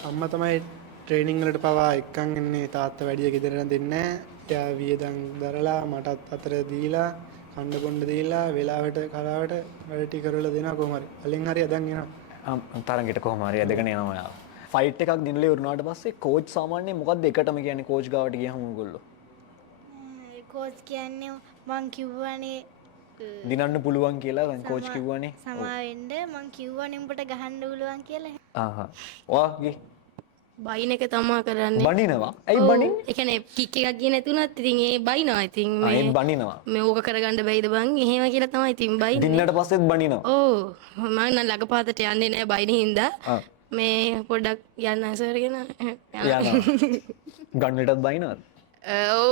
අම්මා තමයි ට්‍රේනින් වලට පවා එක්කන් එන්නේ. තාත්තා වැඩිය ගෙදර දෙන්නේ නැහැ. එයා වියදම් දරලා මටත් අතර දීලා කන්න බොන්න දීලා වෙලාවට කරාවට වැඩ ටික කරලා දෙනවා කොහොම හරි. අලින් හරි අදන් එනවා. තරඟෙට කොහොම හරි ඇදගෙන එනවා ඔයා. ෆයිට් එකක් දිනලා ඉවරනාට පස්සේ කෝච් සාමාන්‍යයෙන් මොකක්ද එකටම කියන්නේ කෝච් ගාවට ගියහම ඕගොල්ලෝ? කෝච් කියන්නේ මං කිව්වනේ දිනන්න පුළුවන් කියලා කෝච් කිව්වනේ. සමා වෙන්න මං කිව්වනේ උඹට ගහන්න පුළුවන් කියලා. ආහා. ඔයාගේ බයින් එක තමයි කරන්නේ. බනිනවා. ඇයි බනින්නේ? ඒ කියන්නේ කික් එකක් ගියේ නැතුණත් ඉතින් ඒ බයිනවා. ඉතින් ආයෙත් බනිනවා. මේ ඕක කරගන්න බැයිද බං? එහෙම කියලා තමයි ඉතින් බයින්නේ. දින්නට පස්සෙත් බනිනවා. ඔව් මම නම් ළඟපාතට යන්නේ නැහැ බයින හින්දා. මේ පොඩ්ඩක් යන්න සර්ගෙන යනවා. ගන්නටත් බයිනවද? ඔව්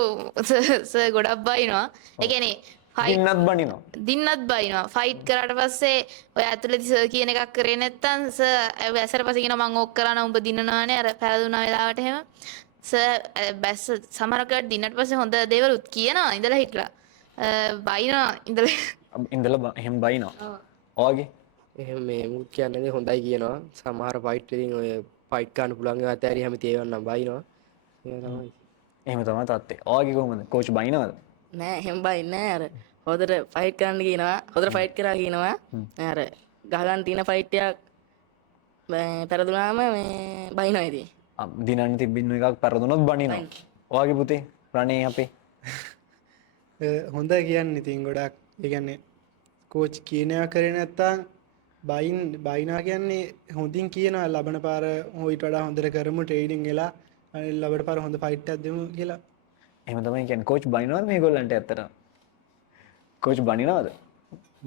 ගොඩක් බයිනවා. ඒ කියන්නේ ෆයිට් ඉන්නත් බනිනවා. දින්නත් බයිනවා. ෆයිට් කරාට පස්සේ ඔය ඇතුළේදී සර් කියන එකක් කරේ නැත්තම් සර් වැසර පස්සේ කියනවා මං ඕක කරා නම් උඹ දිනනවානේ අර පැරදුනා වෙලාවට එහෙම. සර් බැස් සමහරකට දිනට පස්සේ හොඳ දේවලුත් කියනවා ඉඳලා හිටලා. බයිනවා ඉඳලා එහෙම බයිනවා. ඔයගේ එහෙම මේ මුත් කියන්නේ හොඳයි කියනවා. සමහර ෆයිට් වලින් ඔය ෆයිට් ගන්න පුළුවන් ඒවා ඇතෑරි හැම තේවන්නම් බයිනවා. ඒක තමයි. එහෙම තමයි තාත්තේ. ඔයගේ කොහොමද? කෝච් බයිනවද? නෑ එහෙම බයි නෑ අර හොඳට ෆයිට් කරන්න කියනවා හොඳට ෆයිට් කරා කියනවා අර ගහගන්න තියෙන ෆයිට් එකක් පෙරදුනාම මේ බයිනවා ඉතින් දිනන්න තිබින්න එකක් පෙරදුනොත් බනිනවා. ඔයගේ පුතේ රණේ අපේ හොඳ කියන්නේ ඉතින් ගොඩක් ඒ කියන්නේ කෝච් කියනවා කරේ නැත්තම් බයිනා කියන්නේ හොඳින් කියනවා ලබන පාර ඊට වඩා හොඳට කරමු ට්‍රේනින් වෙලා ලබන පාර හොඳ ෆයිට් එකක් දෙමු කියලා. එහෙම තමයි කියන්නේ කෝච් බනිනවද මේගොල්ලන්ට ඇත්තට? කෝච් බනිනවද?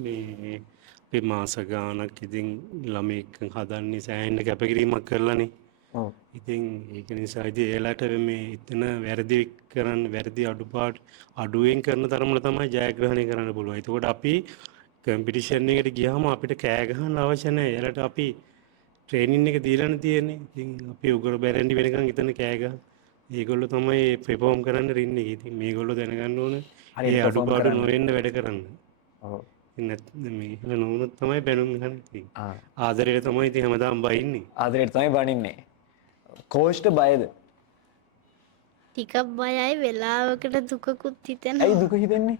මේ අපේ මාස ගානක් ඉතින් ළමෙක් හදන්නේ සෑහෙන කැපකිරීමක් කරලානේ. ඔව්. ඉතින් ඒක නිසා ඉතින් එයාලට මේ එතන වැරදි කරන්න වැරදි අඩුපාඩු අඩුවෙන් කරන තරමට තමයි ජයග්‍රහණය කරන්න පුළුවන්. එතකොට අපි කම්පිටිෂන් එකට ගියාම අපිට කෑ ගහන්න අවශ්‍ය නැහැ. එයාලට අපි ට්‍රේනින් එක දීලානේ තියෙන්නේ. ඉතින් අපි උගර බැරෙන්ඩි වෙනකන් එතන කෑ ගහ. ඒගොල්ලෝ තමයි පෙෆෝම් කරන්න රින්නේ. ඉතින් මේගොල්ලෝ දැනගන්න ඕනේ ඒ අඩුපාඩු නොවෙන්න වැඩ කරන්න. ඔව්. මේ නොවුනොත් තමයි බැනුම් ගන්න. ඉතින් ආදරයට තමයි ඉතින් හැමදාම බයින්නේ. ආදරයට තමයි බනින්නේ. කෝච්ට බයද? ටිකක් බයයි වෙලාවකට දුකකුත් හිතෙනවා. ඇයි දුක හිතෙන්නේ?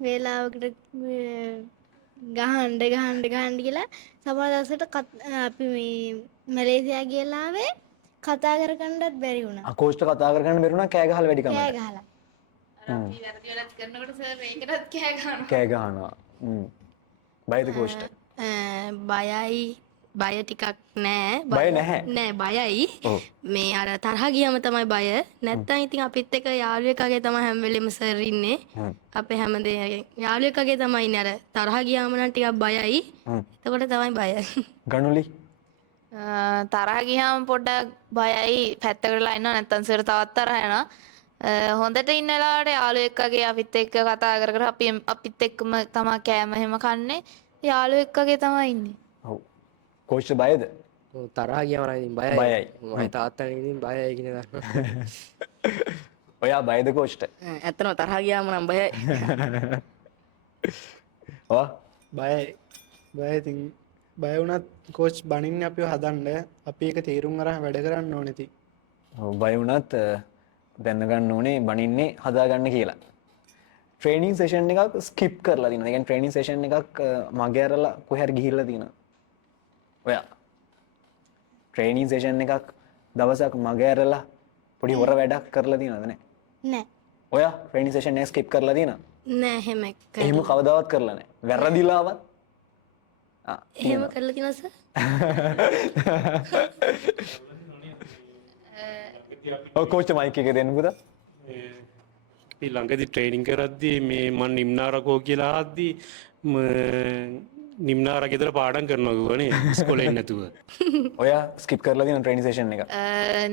වෙලාවකට ගහන්න කියලා සමහර දවසට අපි මේ මැලේසියා ගියලාවේ කතා කරගන්නත් බැරි වුණා. කෝච්ට කතා කරගන්න බැරි වුණා කෑ ගහලා වැඩි කමකට. කෑ ගහලා. අපි වැරදි වෙලත් කරනකොට සර් ඒකටත් කෑ ගන්නවා. කෑ ගහනවා. බයද කෝච්ට? බයයි බය ටිකක් නෑ බය නැහැ. නෑ බයයි ඔව්. මේ අර තරහ ගියම තමයි බය නැත්තම් ඉතින් අපිත් එක්ක යාළුවෙක් වගේ තමයි හැම වෙලෙම සර් ඉන්නේ අපේ හැමදේ යාළුවෙක් වගේ තමයි ඉන්නේ අර තරහ ගියාම නම් ටිකක් බයයි එතකොට තමයි බය ගනුලි තරහ ගියාම පොඩ්ඩක් බයයි පැත්තකටලා ඉන්නවා නැත්තම් සර් තවත් තරහ යනවා. හොඳට ඉන්න වෙලාවට යාළුවෙක් වගේ අපිත් එක්ක කතා කර කර අපිත් එක්කම තමයි කෑම එහෙම කන්නේ. යාළුවෙක් වගේ තමයි ඉන්නේ. ඔව්. කෝච්ට බයද? ඔව් තරහා ගියාම නම් ඉතින් බයයි. බයයි. මම තාත්තට ඉතින් බයයි කියන දන්නවා. ඔයා බයද කෝච්ට? ඇත්තම තරහා ගියාම නම් බයයි ඔව්. බය ඉතින් බය වුණත් කෝච් බනින්නේ අපිව හදන්න අපි ඒක තීරුම් අරන් වැඩ කරන්න ඕනේ ඉතින්. ඔව් බය වුණත් දැනගන්න ඕනේ බනින්නේ හදාගන්න කියලා. ට්‍රේනින් සෙෂන් එකක් ස්කිප් කරලා තියෙනවා. ඒ කියන්නේ ට්‍රේනින් සෙෂන් එකක් මගේ අරලා කොහේ හරි ගිහිල්ලා තියෙනවා. ඔයා ට්‍රේනින් සෙෂන් එකක් දවසක් මගේ ඇරලා පොඩි හොර වැඩක් කරලා තියෙනවද නැහැ? නෑ. ඔයා ට්‍රේනින් සෙෂන් එක ස්කිප් කරලා තියෙනවද? නෑ එහෙම එහෙම කවදාවත් කරලා නැහැ. වැරදිලාවත්? එහෙම කරලා තියෙනවද සර්? ඔව් කෝච් මයික් එක දෙන්න පුතා. අපි ළඟදී ට්‍රේනින් කරද්දී මේ මම නිම්නාරකෝ කියලා ආද්දී නිම්නාර ගෙදර පාඩම් කරනවා කිව්වනේ ඉස්කෝලේ නැතුව. ඔයා ස්කිප් කරලා තියෙන ට්‍රේනින් සෙෂන් එක?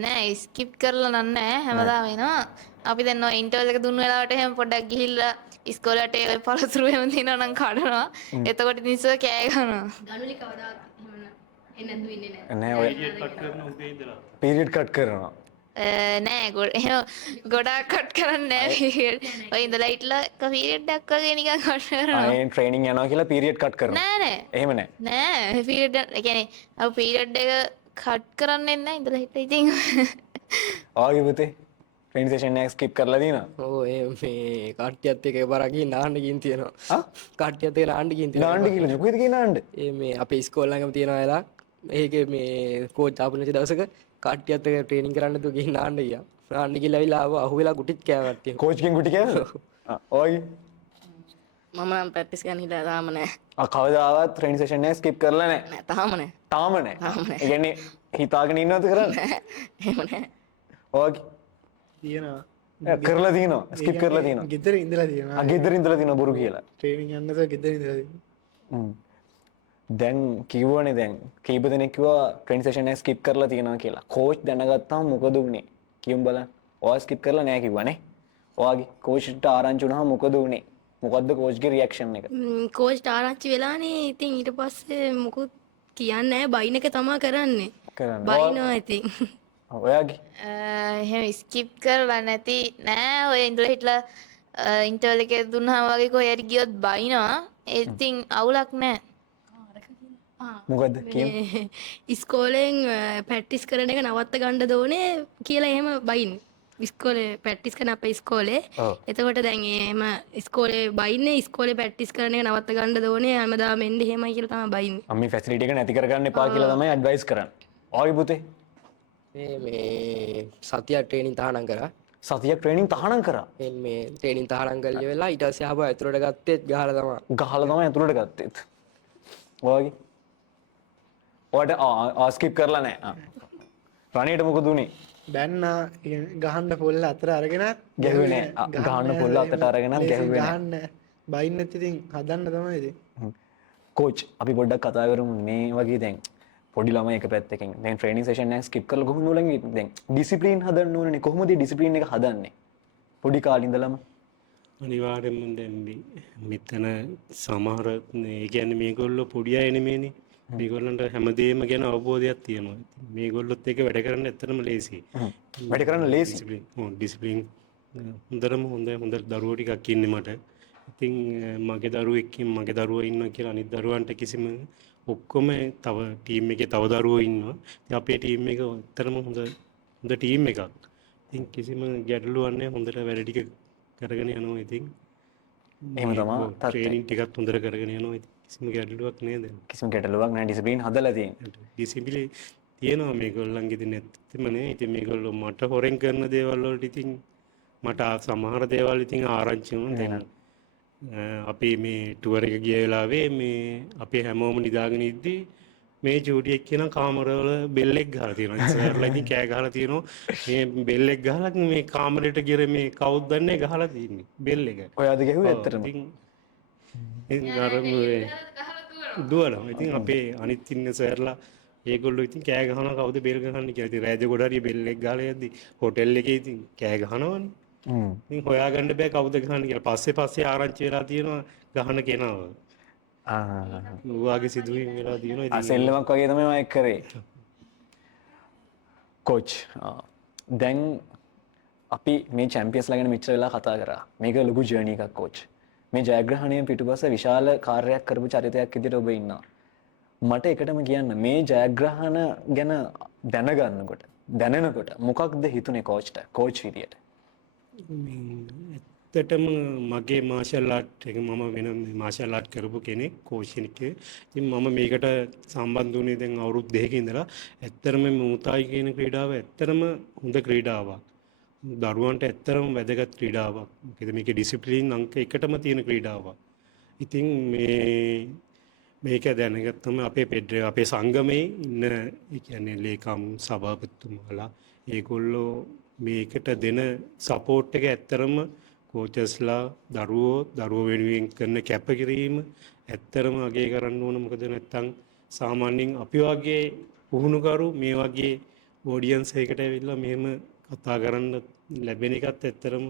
නෑ ස්කිප් කරලා නෑ හැමදාම එනවා. අපි දැන් ඔය ඉන්ටර්වල් එක දුන්න වෙලාවට එහෙම පොඩ්ඩක් ගිහිල්ලා ඉස්කෝලේට ඒ පළතුරු එහෙම දිනනවා නම් කඩනවා. එතකොට ඉතින් සර් කෑ ගහනවා. ගනුලි කවදාවත් එහෙම එන්නේ නැතු ඉන්නේ නෑ. නෑ ඔය පීරියඩ් කට් කරනවා. නෑ එහෙම ගොඩාක් කට් කරන්නේ නෑ. ඔය ඉඳලා හිටලා එක පීරියඩ් එකක් වගේ නිකන් කට් කරනවා. අනේ ට්‍රේනින් යනවා කියලා පීරියඩ් කට් කරනවා. නෑ නෑ. එහෙම නෑ. නෑ පීරියඩ් ඒ කියන්නේ අපි පීරියඩ් එක කට් කරන්නේ නැහැ ඉඳලා හිටලා ඉතින්. ආගේ පුතේ ට්‍රේනින් සෙෂන් එක ස්කිප් කරලා තියෙනවා. ඔව් මේ කට්ටියත් එක්ක එකපාරක් ගිහින් නාන්න ගින් තියෙනවා. කට්ටියත් එක්ක නාන්න ගින් තියෙනවා. නාන්න කියලා කොහෙද ගිහින් නාන්න? මේ අපේ ඉස්කෝලේ ළඟම තියෙන වෙලාවක් ඒකේ මේ කෝච් ආපු නැති දවසක කට්ටියත් එක්ක ට්‍රේනින් කරන්න තු ගිහින් නාන්න ගියා. නාන්න ගිහලා ඇවිල්ලා ආව අහුවෙලා ගුටිත් කෑවා කට්ටිය. කෝච්ගෙන් ගුටි කෑවද? ඔයගේ මම නම් ප්‍රැක්ටිස් ගන්න හිටලා තාම නෑ කවදාවත් ට්‍රේනින් සෙෂන් එක ස්කිප් කරලා නැහැ. නෑ තාම නෑ තාම නැහැ. ඒ කියන්නේ හිතාගෙන ඉන්නවද කරන්නේ? එහෙම නෑ ඔයගේ තියෙනවා කරලා තියෙනවා ස්කිප් කරලා තියෙනවා. ගෙදර ඉඳලා තියෙනවා. ගෙදර ඉඳලා තියෙනවා බොරු කියලා. ට්‍රේනින් යන්න නැතුව ගෙදර ඉඳලා තියෙනවා. දැන් කිව්වනේ දැන් කීප දෙනෙක් කිව්වා ට්‍රේනින් සෙෂන් එක ස්කිප් කරලා තියෙනවා කියලා. කෝච් දැනගත්තාම මොකද උනේ? කියමු බලන්න. ඔයා ස්කිප් කරලා නැහැ කිව්වනේ. ඔයාගේ කෝච්ට ආරංචි වුණාම මොකද උනේ? මොකද්ද කෝච්ගේ රියැක්ෂන් එක? කෝච්ට ආරංචි වෙලානේ. ඉතින් ඊට පස්සේ මොකුත් කියන්නේ නැහැ. බයින් එක තමා කරන්නේ. කරන්න. බයිනවා ඉතින්. ඔයාගේ එහෙම ස්කිප් කරලා නැති නෑ ඔය ඉඳලා හිටලා ඉන්ටර්වල් එකේ දුන්නාම වගේ කොහේ හරි ගියොත් බයිනවා. ඉතින් අවුලක් නෑ. මොකද්ද කියමු. මේ ඉස්කෝලෙන් පැට්ටිස් කරන එක නවත්ත ගන්න දෝනේ කියලා එහෙම බයින්. ඉස්කෝලේ පැට්ටිස් කරන අපේ ඉස්කෝලේ. ඔව්. එතකොට දැන් එහෙම ඉස්කෝලේ බයින්නේ ඉස්කෝලේ පැට්ටිස් කරන එක නවත්ත ගන්න දෝනේ හැමදාම එන්නේ එහෙමයි කියලා තමයි බයින්නේ. අම්මි ෆැසිලිටි එක නැති කරගන්න එපා කියලා තමයි ඇඩ්වයිස් කරන්නේ. ඔයාගේ පුතේ මේ සතියක් ට්‍රේනින් තහනම් කරා. සතියක් ට්‍රේනින් තහනම් කරා. මේ ට්‍රේනින් තහනම් කරලා වෙලා ඊට පස්සේ ආපහු ඇතුළට ගත්තෙත් ගහලා තමයි. ගහලා තමයි ඇතුළට ගත්තෙත්. ඔයාගේ ඔයාට ස්කිප් කරලා නැහැ. රණේට මොකද උනේ? බැන්නා ගහන්න පොල්ල අතර අරගෙන ගැහුවේ නැහැ. ගහන්න පොල්ල අතට අරගෙනත් ගැහුවේ නැහැ. ගහන්න බයින්නත් ඉතින් හදන්න තමයි ඉතින්. කෝච් අපි පොඩ්ඩක් කතා කරමු මේ වගේ දැන් පොඩි ළමයි එක පැත්තකින් දැන් ට්‍රේනින් සෙෂන් එක ස්කිප් කරලා කොහොමද උලංගි දැන් ඩිසිප්ලින් හදන්න ඕනනේ කොහොමද ඩිසිප්ලින් එක හදන්නේ පොඩි කාලේ ඉඳලම අනිවාර්යෙන්ම දැන් මෙතන සමහර ඒ කියන්නේ මේගොල්ලෝ පොඩි අය නෙමෙයිනේ. මේගොල්ලන්ට හැමදේම ගැන අවබෝධයක් තියෙනවා. මේගොල්ලොත් එක වැඩ කරන්න ඇත්තටම ලේසියි. වැඩ කරන්න ලේසි. ඩිසිප්ලින් හොඳ දරුවෝ ටිකක් ඉන්නේ මට. ඉතින් මගේ දරුවෝ ඉන්නවා කියලා අනිත් දරුවන්ට කිසිම ඔක්කොම තව ටීම් එකේ තව දරුවෝ ඉන්නවා. ඉතින් අපේ ටීම් එක ඇත්තටම හොඳ ටීම් එකක්. ඉතින් කිසිම ගැටලුවක් නැහැ. හොඳට වැඩ ටික කරගෙන යනවා. ඉතින් එහෙම තමයි ට්‍රේනින් ටිකත් හොඳට කරගෙන යනවා. ඉතින් කිසිම ගැටලුවක් නෑ දැන්. කිසිම ගැටලුවක් නැහැ ඩිසිප්ලින් හදලා තියෙන්නේ. ඩිසිප්ලින් තියෙනවා මේගොල්ලන්ගේ ඉතින් නැත්නම් නේ. ඉතින් මේගොල්ලෝ මට හොරෙන් කරන දේවල් වලට ඉතින් මට සමහර දේවල් ඉතින් ආරංචි වුණා. දැන් අපි මේ ටුවර් එක ගිය වෙලාවේ මේ අපේ හැමෝම නිදාගෙන ඉද්දි මේ චූටියෙක් කියන කාමරවල බෙල් එක ගහලා තියෙනවා. ඉස්සරහලා ඉතින් කෑ ගහලා තියෙනවා. මේ බෙල් එක ගහලා මේ කාමරේට ගිර මේ කවුද දන්නේ ගහලා තියෙන්නේ බෙල් එක. ඔයාද ගැහුවේ ඇත්තටම? ඉතින් අර දුවලා. ඉතින් අපේ අනිත් ඉන්න සර්ලා ඒගොල්ලෝ ඉතින් කෑ ගහනවා කවුද බෙල් ගහන්නේ කියලා. ඉතින් රෑජ ගොඩ හරි බෙල් එක ගහලා යද්දි හෝටල් එකේ ඉතින් කෑ ගහනවනේ. ඉතින් හොයාගන්න බෑ කවුද ගහන්නේ කියලා. පස්සේ ආරංචි වෙලා තියෙනවා ගහන කෙනාව. වාගේ සිදුවීම් වෙලා තියෙනවා. ඉතින් සෙල්ලමක් වගේ තමයි මම කරේ. කෝච් දැන් අපි මේ චැම්පියන්ස්ලා ගැන මෙච්චර වෙලා කතා කරා. මේක ලොකු ජර්නි එකක් කෝච්. මේ ජයග්‍රහණය පිටුපස විශාල කාර්යයක් කරපු චරිතයක් විදිහට ඔබ ඉන්නවා. මට එකටම කියන්න මේ ජයග්‍රහණ ගැන දැනගන්නකොට දැනෙනකොට මොකක්ද හිතුනේ කෝච්ට කෝච් විදියට? ඇත්තටම මගේ මාෂල් ආර්ට් එක මම වෙන මාෂල් ආර්ට් කරපු කෙනෙක් කෝච් කෙනෙක්. ඉතින් මම මේකට සම්බන්ධ වුණේ දැන් අවුරුදු 2කින් ඉඳලා. ඇත්තටම මේ මුතායි කියන ක්‍රීඩාව ඇත්තටම හොඳ ක්‍රීඩාවක්. දරුවන්ට ඇත්තටම වැදගත් ක්‍රීඩාවක්. මොකද මේකේ ඩිසිප්ලින් අංක එකටම තියෙන ක්‍රීඩාවක්. ඉතින් මේක දැනගත්තම අපේ සංගමේ ඉන්න ඒ කියන්නේ ලේකම් සභාපතිතුමාලා ඒගොල්ලෝ මේකට දෙන සපෝට් එක ඇත්තරම කෝචස්ලා දරුවෝ වෙනුවෙන් කරන කැපකිරීම ඇත්තරම අගය කරන්න ඕන. මොකද නැත්තම් සාමාන්‍යයෙන් අපි වගේ පුහුණුකරු මේ වගේ ඔඩියන්ස් එකකට ඇවිල්ලා මෙහෙම කතා කරන්න ලැබෙන එකත් ඇත්තරම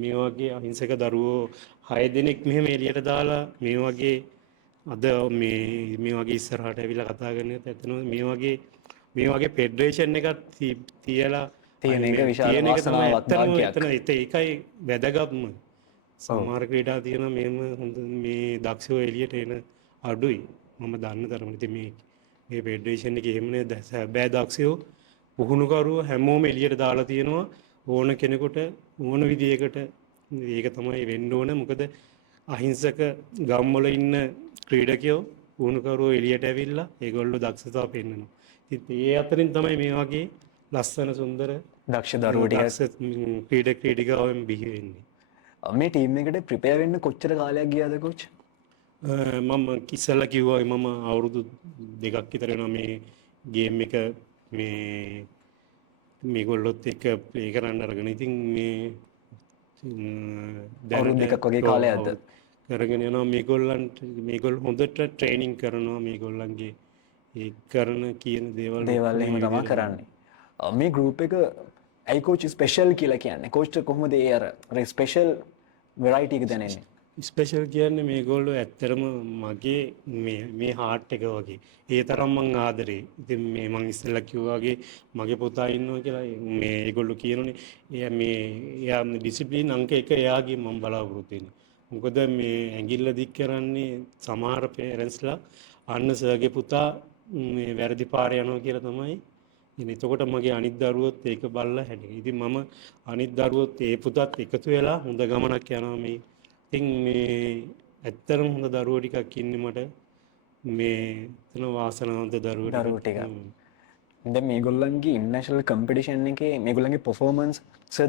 මේ වගේ අහිංසක දරුවෝ 6 දෙනෙක් මෙහෙම එළියට දාලා මේ වගේ අද මේ වගේ ඉස්සරහට ඇවිල්ලා කතා කරන එකත් ඇත්තම මේ වගේ ෆෙඩරේෂන් එකක් තියලා තියෙන එක විශාල වාසනාවක් භාග්‍යයක්. ඒකයි වැදගත්ම. සමහර ක්‍රීඩා තියෙන මෙහෙම හොඳ මේ දක්ෂයෝ එළියට එන අඩුයි. මම දන්න තරමට ඉතින් මේ ෆෙඩරේෂන් එකේ එහෙම නේද බෑ දක්ෂයෝ පුහුණුකරුවෝ හැමෝම එළියට දාලා තියෙනවා ඕන කෙනෙකුට ඕන විදියකට. ඒක තමයි වෙන්න ඕන. මොකද අහිංසක ගම්වල ඉන්න ක්‍රීඩකයෝ පුහුණුකරුවෝ එළියට ඇවිල්ලා ඒගොල්ලෝ දක්ෂතාව පෙන්වනවා. ඉතින් ඒ අතරින් තමයි මේ වගේ ලස්සන සුන්දර දක්ෂ දරුවෝ ටික ක්‍රීඩිකාවෙන් බිහි වෙන්නේ. මේ ටීම් එකට ප්‍රිපෙයාර් වෙන්න කොච්චර කාලයක් ගියාද කෝච්? මම ඉස්සෙල්ලා කිව්වා මම අවුරුදු 2ක් විතර වෙනවා මේ ගේම් එක මේගොල්ලොත් එක්ක ප්ලේ කරන්න අරගෙන. ඉතින් මේ අවුරුදු 2ක් වගේ කාලයක්ද? කරගෙන යනවා මේගොල්ලෝ හොඳට ට්‍රේනින් කරනවා මේගොල්ලන්ගේ ඒ කරන කියන දේවල් දේවල් එහෙම තමයි කරන්නේ. මේ ගෲප් එක ඇයි කෝච් ස්පෙෂල් කියලා කියන්නේ? කෝච්ට කොහොමද ඒ අර ස්පෙෂල් වෙරයිටි එක දැනෙන්නේ? ස්පෙෂල් කියන්නේ මේගොල්ලෝ ඇත්තටම මගේ මේ හાર્ට් එක වගේ. ඒ තරම් මං ආදරේ. ඉතින් මේ මං ඉස්සෙල්ලා කිව්වා වගේ මගේ පුතා ඉන්නවා කියලා මේ ඒගොල්ලෝ කියනෝනේ. එයා ඩිසිප්ලින් අංක 1 එයාගේ මම බලාපොරොත්තු වෙන්නේ. මොකද මේ ඇඟිල්ල දික් කරන්නේ සමහර පේරන්ට්ස්ලා අන්න සර්ගේ පුතා මේ වැරදි පාරේ යනවා කියලා තමයි. ඉතින් එතකොට මගේ අනිත් දරුවොත් ඒක බලලා හැදෙනවා. ඉතින් මම අනිත් දරුවොත් ඒ පුතත් එකතු වෙලා හොඳ ගමනක් යනවා මේ. ඉතින් මේ ඇත්තටම හොඳ දරුවෝ ටිකක් ඉන්නේ මට මේ එතන වාසනාවන්ත දරුවෝ ටික. දැන් මේගොල්ලන්ගේ ඉන්ටර්නැෂනල් කම්පිටිෂන් එකේ මේගොල්ලන්ගේ පර්ෆෝමන්ස්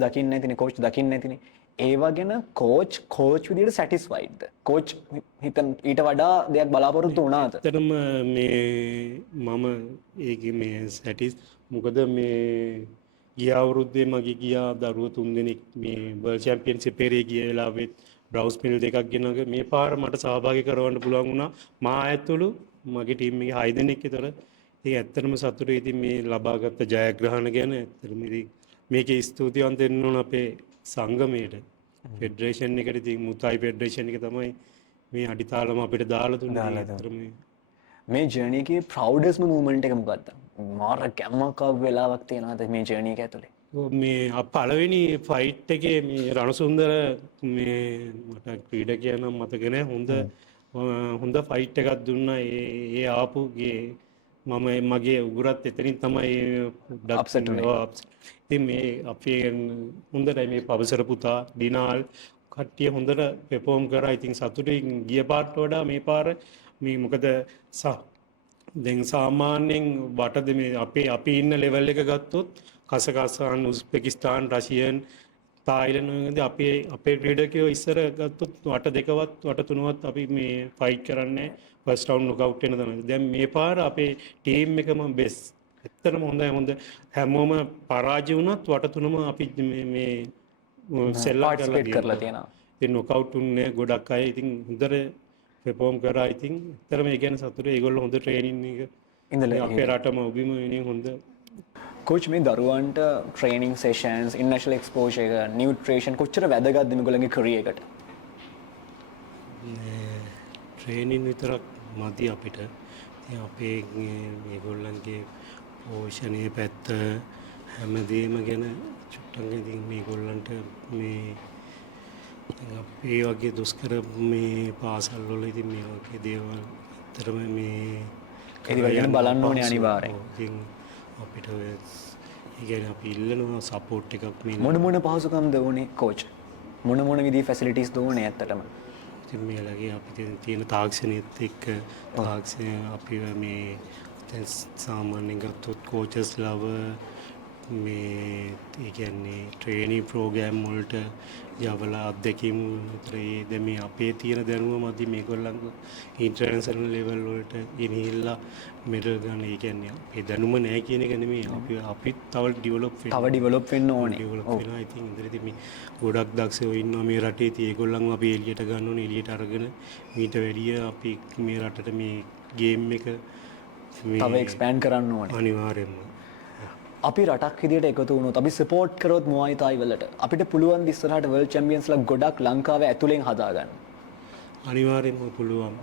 දකින්න නැතිනේ කෝච් දකින්න නැතිනේ. ඒවා ගැන කෝච් විදිහට සැටිස්ෆයිඩ්ද? කෝච් හිතන් ඊට වඩා දෙයක් බලාපොරොත්තු වුණාද? ඇත්තටම මේ මම ඒකේ මේ සැටිස් මොකද මේ ගිය අවුරුද්දේ මගේ ගියා දරුවෝ 3 දෙනෙක් මේ වර්ල්ඩ් චැම්පියන්ෂිප් එකේ ගිය වෙලාවෙත් බ්‍රවුස් මෙඩල් දෙකක් ගෙනගෙන මේ පාර මට සහභාගී කරවන්න පුළුවන් වුණා. මා ඇතුළු මගේ ටීම් එකේ 6 දෙනෙක් විතර. ඉතින් ඇත්තටම සතුටුයි ඉතින් මේ ලබාගත් ජයග්‍රහණ ගැන. ඇත්තටම ඉතින් මේකේ ස්තුතිවන්ත වෙන්න ඕන අපේ සංගමයට ෆෙඩරේෂන් එකට. ඉතින් මුතයි ෆෙඩරේෂන් එක තමයි මේ අඩිතාලම අපිට දාලා දුන්නේ. මේ ජර්නි එකේ ප්‍රවුඩස්ම මූමන්ට් එක මොකක්ද? මාර කැම්මක් ආව වෙලාවක් තියෙනවද මේ ජර්නි එක ඇතුලේ? මේ පළවෙනි ෆයිට් එකේ මේ රණසුන්දර මේ මට ක්‍රීඩකයා නම් මතක නැහැ. හොඳ ෆයිට් එකක් දුන්නා. ඒ ආපුගේ මම මගේ උගුරත් එතනින් තමයි අප්සෙට් වුණේ. ඉතින් මේ අපේ හොඳයි මේ පවසර පුතා ඩිනාල් කට්ටිය හොඳට පෙර්ෆෝම් කරා. ඉතින් සතුටින් ගිය පාරට වඩා මේ පාර මේ මොකද දැන් සාමාන්‍යයෙන් වටද මේ අපි ඉන්න ලෙවල් එක ගත්තොත් කසකස්තාන්, උස්බෙකිස්තාන්, රෂියන්, තායිලන්ත අපේ ක්‍රීඩකයෝ ඉස්සර ගත්තොත් වට දෙකවත් වට තුනවත් අපි මේ ෆයිට් කරන්නේ ෆස්ට් රවුන්ඩ් නොකවුට් වෙන තමයි. දැන් මේ පාර අපේ ටීම් එකම බෙස්. ඇත්තටම හොඳ හැමෝම පරාජය වුණත් වට තුනම අපි මේ සෙල්ලා කරලා තියෙනවා. ඉතින් නොකවුට් උන්නේ ගොඩක් අය. ඉතින් හොඳට පර්ෆෝම් කරා. ඉතින් ඇත්තටම ඒ කියන්නේ සතුටුයි. ඒගොල්ලෝ හොඳ ට්‍රේනින් එක ඉඳලා අපේ රටම ඔබිම වෙනින් හොඳ කෝච් මේ දරුවන්ට ට්‍රේනින් සෙෂන්ස්, ඉන්ටර්නැෂනල් එක්ස්පෝෂර් එක, නියුට්‍රිෂන් කොච්චර වැදගත්ද මේගොල්ලන්ගේ කැරියර් එකට? ට්‍රේනින් විතරක් මදි අපිට. ඉතින් අපේ මේගොල්ලන්ගේ පෝෂණයේ පැත්ත හැමදේම ගැන චුට්ටක් ඉතින් මේගොල්ලන්ට මේ අපේ වගේ දුෂ්කර මේ පාසල් වල ඉතින් මේ වගේ දේවල් ඇත්තටම මේ ඒවා බලන්න ඕනේ අනිවාර්යෙන්. ඉතින් අපිට ඒ කියන්නේ අපි ඉල්ලනවා සපෝට් එකක් මේ මොන පහසුකම්ද ඕනේ කෝච්? මොන විදිහේ ෆැසිලිටිස්ද ඕනේ ඇත්තටම? ඉතින් මේලගේ අපි තියෙන තාක්ෂණයත් එක්ක තාක්ෂණය අපි මේ දැන් සාමාන්‍යයෙන් ගත්තොත් කෝචස්ලව මේ ඒ කියන්නේ ට්‍රේනින් ප්‍රෝග්‍රෑම් වලට යවලා අත්දැකීම් විතරේ දැන් මේ අපේ තියෙන දැනුම මදි මේගොල්ලන්ගේ ඉන්ටර්නැෂනල් ලෙවල් වලට ගෙනහිල්ලා මෙඩල් ගන්න. ඒ කියන්නේ අපේ දැනුම නැහැ කියන එක නෙමෙයි අපිත් තව ඩෙවලොප් වෙන්න ඕනේ. ඩෙවලොප් වෙනවා. ඉතින් ඉතින් මේ ගොඩක් දක්ෂයෝ ඉන්නවා මේ රටේ. ඉතින් ඒගොල්ලන්ව අපි එළියට ගන්න ඕනේ. එළියට අරගෙන මීට වැඩිය අපි මේ රටට මේ ගේම් එක තව එක්ස්පෑන්ඩ් කරන්න ඕනේ. අනිවාර්යයෙන්ම. අපි රටක් විදියට එකතු වුණොත් අපි සපෝට් කරොත් මුවයි තායි වලට අපිට පුළුවන් ඉස්සරහට වර්ල්ඩ් චැම්පියන්ස්ලා ගොඩක් ලංකාවේ ඇතුලෙන් හදාගන්න. අනිවාර්යයෙන්ම පුළුවන්.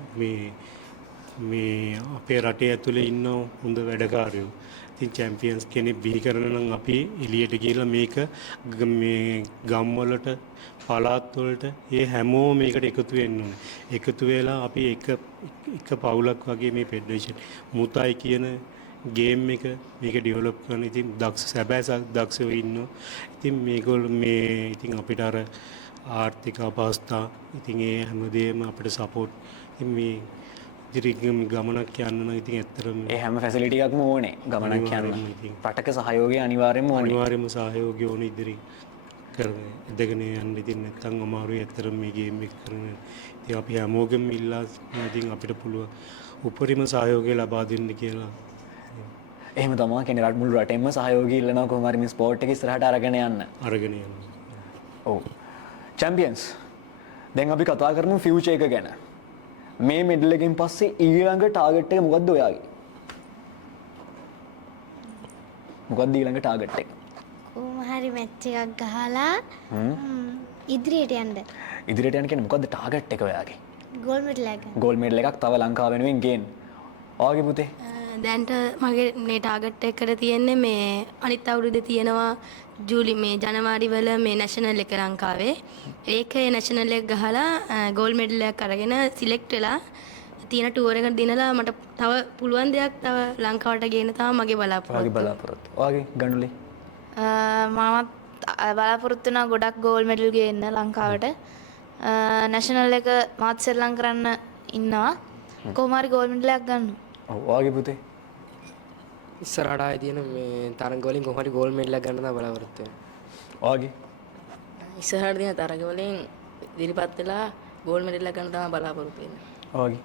මේ අපේ රටේ ඇතුලේ ඉන්න හොඳ වැඩකාරයෝ. ඉතින් චැම්පියන්ස් කෙනෙක් බිහි කරන නම් අපි එළියට ගිහලා මේක මේ ගම් වලට පළාත් වලට ඒ හැමෝම මේකට එකතු වෙන්න ඕනේ. එකතු වෙලා අපි එක පවුලක් වගේ මේ ෆෙඩරේෂන් මුතයි කියන ගේම් එක මේක ඩෙවලොප් කරන ඉතින් සැබෑ දක්ෂයෝ ඉන්නවා. ඉතින් මේගොල්ලෝ මේ ඉතින් අපිට අර ආර්ථික අපහසුතා ඉතින් ඒ හැමදේම අපිට සපෝට් ඉතින් මේ ඉදිරි ගමනක් යන්න නම් ඉතින් ඇත්තටම ඒ හැම ෆැසිලිටි එකක්ම ඕනේ ගමනක් යන්න. රටක සහයෝගය අනිවාර්යයෙන්ම ඕනේ. අනිවාර්යයෙන්ම සහයෝගය ඕනේ ඉදිරි කරගෙන ඉඳගෙන යන්න. ඉතින් නැත්තම් අමාරුයි ඇත්තටම මේ ගේම් එක කරන. ඉතින් අපි හැමෝගෙම ඉල්ලා ඉතින් අපිට පුළුවන් උපරිම සහයෝගය ලබා දෙන්න කියලා. එහෙම තමයි කියන්නේ රට මුළු රටෙන්ම සහයෝගය ඉල්ලනවා කොහොම හරි මේ ස්පෝර්ට් එක ඉස්සරහට අරගෙන යන්න. ඔව්. චැම්පියන්ස් දැන් අපි කතා කරමු ෆියුචර් එක ගැන. මේ මෙඩල් එකෙන් පස්සේ ඊළඟ ටාගට් එක මොකද්ද ඔයාගේ? මොකද්ද ඊළඟ ටාගට් එක? කොහොම හරි මැච් එකක් ගහලා ඉදිරියට යන්න. ඉදිරියට යන්න කියන්නේ මොකද්ද ටාගට් එක ඔයාගේ? ගෝල්ඩ් මෙඩල් එක. ගෝල්ඩ් මෙඩල් එකක් තව ලංකාව වෙනුවෙන් ගේන්න. ඔයාගේ පුතේ? දැන්ට මගේ මේ ටාගට් එකට තියෙන්නේ මේ අනිත් අවුරුද්දේ තියෙනවා මේ ජනවාරි වල මේ නැෂනල් එක ලංකාවේ. ඒකේ නැෂනල් එක ගහලා ගෝල්ඩ් මෙඩල් එකක් අරගෙන සිලෙක්ට් වෙලා තියෙන ටුවර් එක දිනලා මට තව පුළුවන් දෙයක් තව ලංකාවට ගේන්න තමයි මගේ බලාපොරොත්තු. ඔයාගේ ගණුලි? මමත් බලාපොරොත්තු වෙනවා ගොඩක් ගෝල්ඩ් මෙඩල් ගේන්න ලංකාවට. නැෂනල් එක මාත් සෙල්ලම් කරන්න ඉන්නවා. කොහොම හරි ගෝල්ඩ් මෙඩල් එකක් ගන්න. ඔව් ඔයාගේ පුතේ? ඉස්සරහට ආයේ තියෙන මේ තරඟ වලින් කොහොම හරි ගෝල්ඩ් මෙඩල් එකක් ගන්න තමයි බලාපොරොත්තු වෙන්නේ. ඔයාගේ? ඉස්සරහට තියෙන තරග වලින් ඉදිරිපත් වෙලා ගෝල්ඩ් මෙඩල් එකක් ගන්න තමයි බලාපොරොත්තු වෙන්නේ. ඔයාගේ?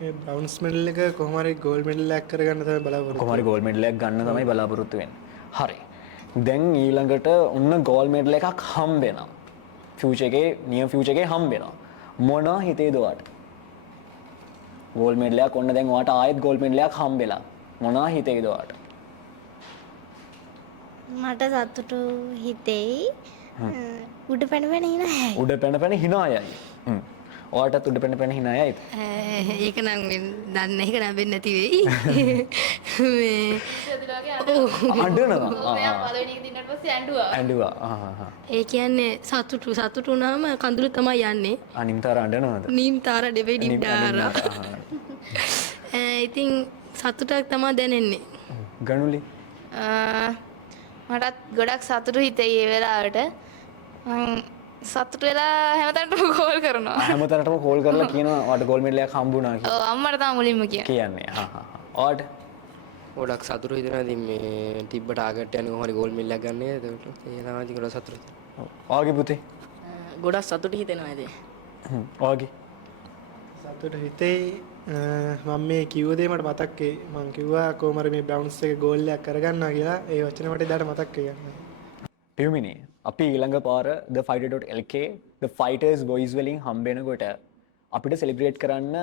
මේ බ්‍රවුන්ස් මෙඩල් එක කොහොම හරි ගෝල්ඩ් මෙඩල් එකක් කරගන්න තමයි බලාපොරොත්තු. කොහොම හරි ගෝල්ඩ් මෙඩල් එකක් ගන්න තමයි බලාපොරොත්තු වෙන්නේ. හරි. දැන් ඊළඟට ඔන්න ගෝල්ඩ් මෙඩල් එකක් හම්බ වෙනවා. ෆියුචර් එකේ නියර් ෆියුචර් එකේ හම්බ වෙනවා. මොනවා හිතේද ඔයාට? ගෝල්ඩ් මෙඩල් එකක් ඔන්න දැන් ඔයාට ආයෙත් ගෝල්ඩ් මෙඩල් එකක් හම්බෙලා. මොනවා හිතේද ඔයාට? මට සතුටු හිතෙයි. උඩ පැන පැන hina යයි. උඩ පැන පැන hina යයි. ඔයාටත් උඩ පැන පැන hina යයිද? ඒක නම් දන්නේ ඒක නම් වෙන්නේ නැති වෙයි. මේ අඬනවා. පළවෙනි එක දිනනට පස්සේ ඇඬුවා. ඇඬුවා. ඒ කියන්නේ සතුටු වුණාම කඳුළු තමයි යන්නේ. අනිම්තර අඬනවද? නීම්තාර දෙවෙනි ඩාරා. ඉතින් සතුටක් තමයි දැනෙන්නේ. ගණුලි? මටත් ගොඩක් සතුටු හිතෙයි ඒ වෙලාවට. මම සතුටු වෙලා හැමතැනටම කෝල් කරනවා. හැමතැනටම කෝල් කරලා කියනවා ඔයාට ගෝල්ඩ් මෙඩල් එකක් හම්බුණා කියලා. ඔව් අම්මට තමයි මුලින්ම කියන්නේ. ඔයාට? ගොඩක් සතුටු හිතෙනවා. ඉතින් මේ තිබ්බ ටාගට් යන්නේ කොහොම හරි ගෝල්ඩ් මෙඩල් එකක් ගන්න නේද? ඒක තමයි ඉතින් ගොඩක් සතුටු හිතෙනවා. ඔයාගේ පුතේ? ගොඩක් සතුටු හිතෙනවා ඉතින්. ඔයාගේ? සතුට හිතේ මම මේ කිව්ව දේ මට මතක් වෙයි. මම කිව්වා කොහොම හරි මේ බ්‍රවුන්ස් එක ගෝල් එකක් කරගන්නවා කියලා. ඒ වචන මට එදාට මතක් වෙයි. පියුමිනි අපි ඊළඟ පාර thefighter.lk the fighters boys වලින් හම්බෙනකොට අපිට සෙලිබ්‍රේට් කරන්න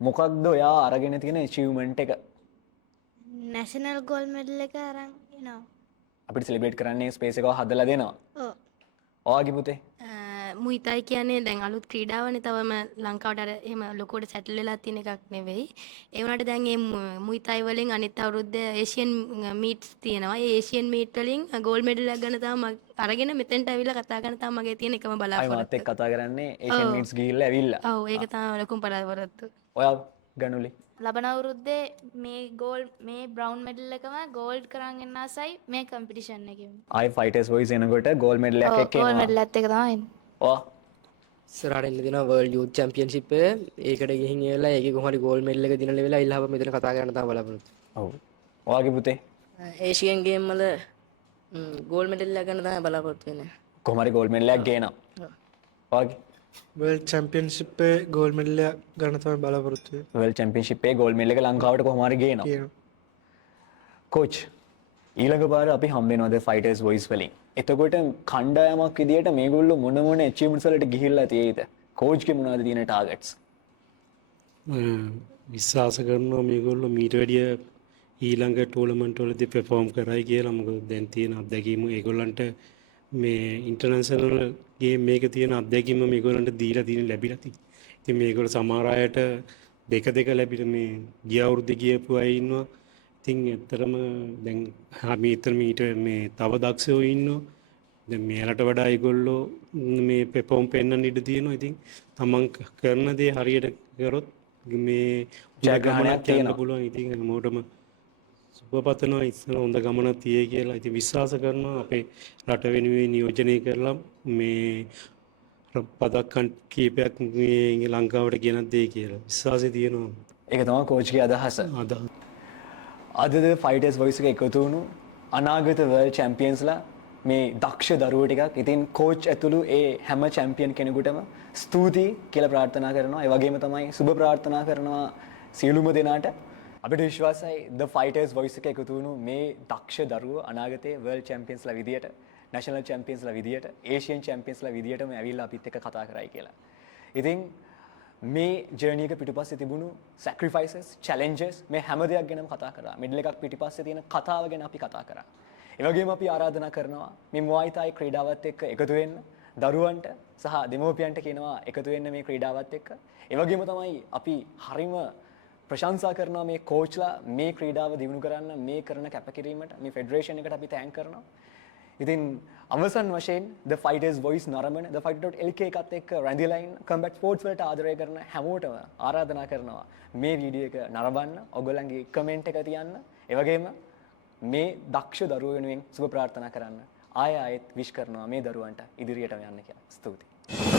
මොකක්ද ඔයා අරගෙන තියෙන achievement එක? නැෂනල් ගෝල්ඩ් මෙඩල් එක අරන් එනවා. අපිට සෙලිබ්‍රේට් කරන්නේ ස්පේස් එකව හදලා දෙනවා. ඔව්. ඔයාගේ පුතේ? මුයිතයි කියන්නේ දැන් අලුත් ක්‍රීඩාවනේ තවම ලංකාවට අර එහෙම ලොකුවට සැටල් වෙලා තියෙන එකක් නෙවෙයි. ඒ වුණාට දැන් මේ මුයිතයි වලින් අනිත් අවුරුද්ද ඒෂියන් මීට්ස් තියෙනවා. ඒ ඒෂියන් මීට් වලින් ගෝල්ඩ් මෙඩල් එකක් ගන්න තමයි අරගෙන මෙතෙන්ට ඇවිල්ලා කතා කරන තමයි මගේ තියෙන එකම අය බලාපොරොත්තුව. මාත් එක්ක කතා කරන්නේ ඒෂියන් මීට්ස් ගිහිල්ලා ඇවිල්ලා. ඔව් ඒක තමයි ලොකුම බලාපොරොත්තුව. ඔයා ගණුලි? ලබන අවුරුද්දේ මේ බ්‍රවුන් මෙඩල් එකම ගෝල්ඩ් කරන් එන්න ආසයි මේ කම්පිටිෂන් එකේ. ආයි ෆයිටර්ස් වොයිස් එනකොට ගෝල්ඩ් මෙඩල් එකක් එක්ක ගෝල්ඩ් එනවා. මෙඩල් එකත් එක තමයි එන්නේ. ඔයා? ඉස්සරහට එන්න දෙනවා වර්ල්ඩ් යූත් චැම්පියන්ෂිප් එක. ඒකට ගිහින් ඉවරලා ඒකේ කොහොම හරි ගෝල්ඩ් මෙඩල් එක දිනලා වෙලා ඉල්ලහම මෙතන කතා කරන්න තමයි බලාපොරොත්තු. ඔව්. ඔයාගේ පුතේ? ඒෂියන් ගේම් වල ගෝල්ඩ් මෙඩල් එකක් ගන්න තමයි බලාපොරොත්තු වෙන්නේ. කොහොම හරි ගෝල්ඩ් මෙඩල් එකක් ගේනවා. ඔයාගේ? වර්ල්ඩ් චැම්පියන්ෂිප් එකේ ගෝල්ඩ් මෙඩල් එක ගන්න තමයි බලාපොරොත්තු වෙන්නේ. වර්ල්ඩ් චැම්පියන්ෂිප් එකේ ගෝල්ඩ් මෙඩල් එක ලංකාවට කොහොම හරි ගේනවා. කියනවා. කෝච් ඊළඟ පාර අපි හම්බ වෙනවද ෆයිටර්ස් වොයිස් වලින්? එතකොට කණ්ඩායමක් විදියට මේගොල්ලෝ මොන මොන achievements වලට ගිහිල්ලා තියෙයිද? කෝච්ගේ මොනවද තියෙන ටාගට්ස්? විශ්වාස කරනවා මේගොල්ලෝ මීට වැඩිය ඊළඟ ටෝර්නමන්ට් වලදී පර්ෆෝම් කරයි කියලා. මොකද දැන් තියෙන අත්දැකීම ඒගොල්ලන්ට මේ ඉන්ටර්නැෂනල් ගේම් මේක තියෙන අත්දැකීම මේගොල්ලන්ට දීලා තියෙන ලැබිලා තියෙනවා. ඉතින් මේගොල්ලෝ සමහර අයට දෙක ලැබිලා මේ ගිය අවුරුද්දේ ගියපු අය ඉන්නවා. ඉතින් ඇත්තටම දැන් මීට මේ තව දක්ෂයෝ ඉන්නවා. දැන් මෙයාලට වඩා ඒගොල්ලෝ මේ පර්ෆෝම් පෙන්වන්න ඉඩ තියෙනවා. ඉතින් තමන් කරන දේ හරියට කරොත් මේ ජයග්‍රහණයක් යන්න පුළුවන්. ඉතින් හැමෝටම සුබපතනවා ඉස්සර හොඳ ගමනක් තියේ කියලා. ඉතින් විශ්වාස කරනවා අපේ රට වෙනුවෙන් නියෝජනය කරලා මේ පදක් කීපයක් මේ ලංකාවට ගෙනත් දෙයි කියලා විශ්වාසය තියෙනවා. ඒක තමයි කෝච්ගේ අදහස. අදද ෆයිටර්ස් වොයිස් එක එකතු වුණු අනාගත වර්ල්ඩ් චැම්පියන්ස්ලා මේ දක්ෂ දරුවෝ ටිකක්. ඉතින් කෝච් ඇතුළු ඒ හැම චැම්පියන් කෙනෙකුටම ස්තුතියි කියලා ප්‍රාර්ථනා කරනවා. ඒ වගේම තමයි සුබ ප්‍රාර්ථනා කරනවා සියලුම දෙනාට. අපිට විශ්වාසයි The Fighters Voice එක එකතු වුණු මේ දක්ෂ දරුවෝ අනාගතයේ World Championsලා විදියට, National Championsලා විදියට, Asian Championsලා විදියටම ඇවිල්ලා අපිත් එක්ක කතා කරයි කියලා. ඉතින් මේ ජර්නි එක පිටුපස්සේ තිබුණු sacrifices, challenges මේ හැම දෙයක් ගැනම කතා කරා. මිඩල් එකක් පිටිපස්සේ තියෙන කතාව ගැන අපි කතා කරා. ඒ වගේම අපි ආරාධනා කරනවා මේ මුවයි තායි ක්‍රීඩාවත් එක්ක එකතු වෙන්න දරුවන්ට සහ දෙමව්පියන්ට කියනවා එකතු වෙන්න මේ ක්‍රීඩාවත් එක්ක. ඒ වගේම තමයි අපි හරිම ප්‍රශංසා කරනවා මේ කෝච්ලා මේ ක්‍රීඩාව දියුණු කරන්න මේ කරන කැපකිරීමට මේ ෆෙඩරේෂන් එකට අපි තෑන්ක් කරනවා. ඉතින් අවසන් වශයෙන් The Fighters Voice නරඹන The Fighter.lk එකත් එක්ක රැඳිලා ඉන්න Combat Sports වලට ආදරය කරන හැමෝටම ආරාධනා කරනවා මේ වීඩියෝ එක නරඹන්න, ඔයගොල්ලන්ගේ කමෙන්ට් එක තියන්න. ඒ වගේම මේ දක්ෂ දරුවෝ වෙනුවෙන් සුබ ප්‍රාර්ථනා කරන්න. ආයෙත් විශ් කරනවා මේ දරුවන්ට ඉදිරියටම යන්න කියලා. ස්තුතියි.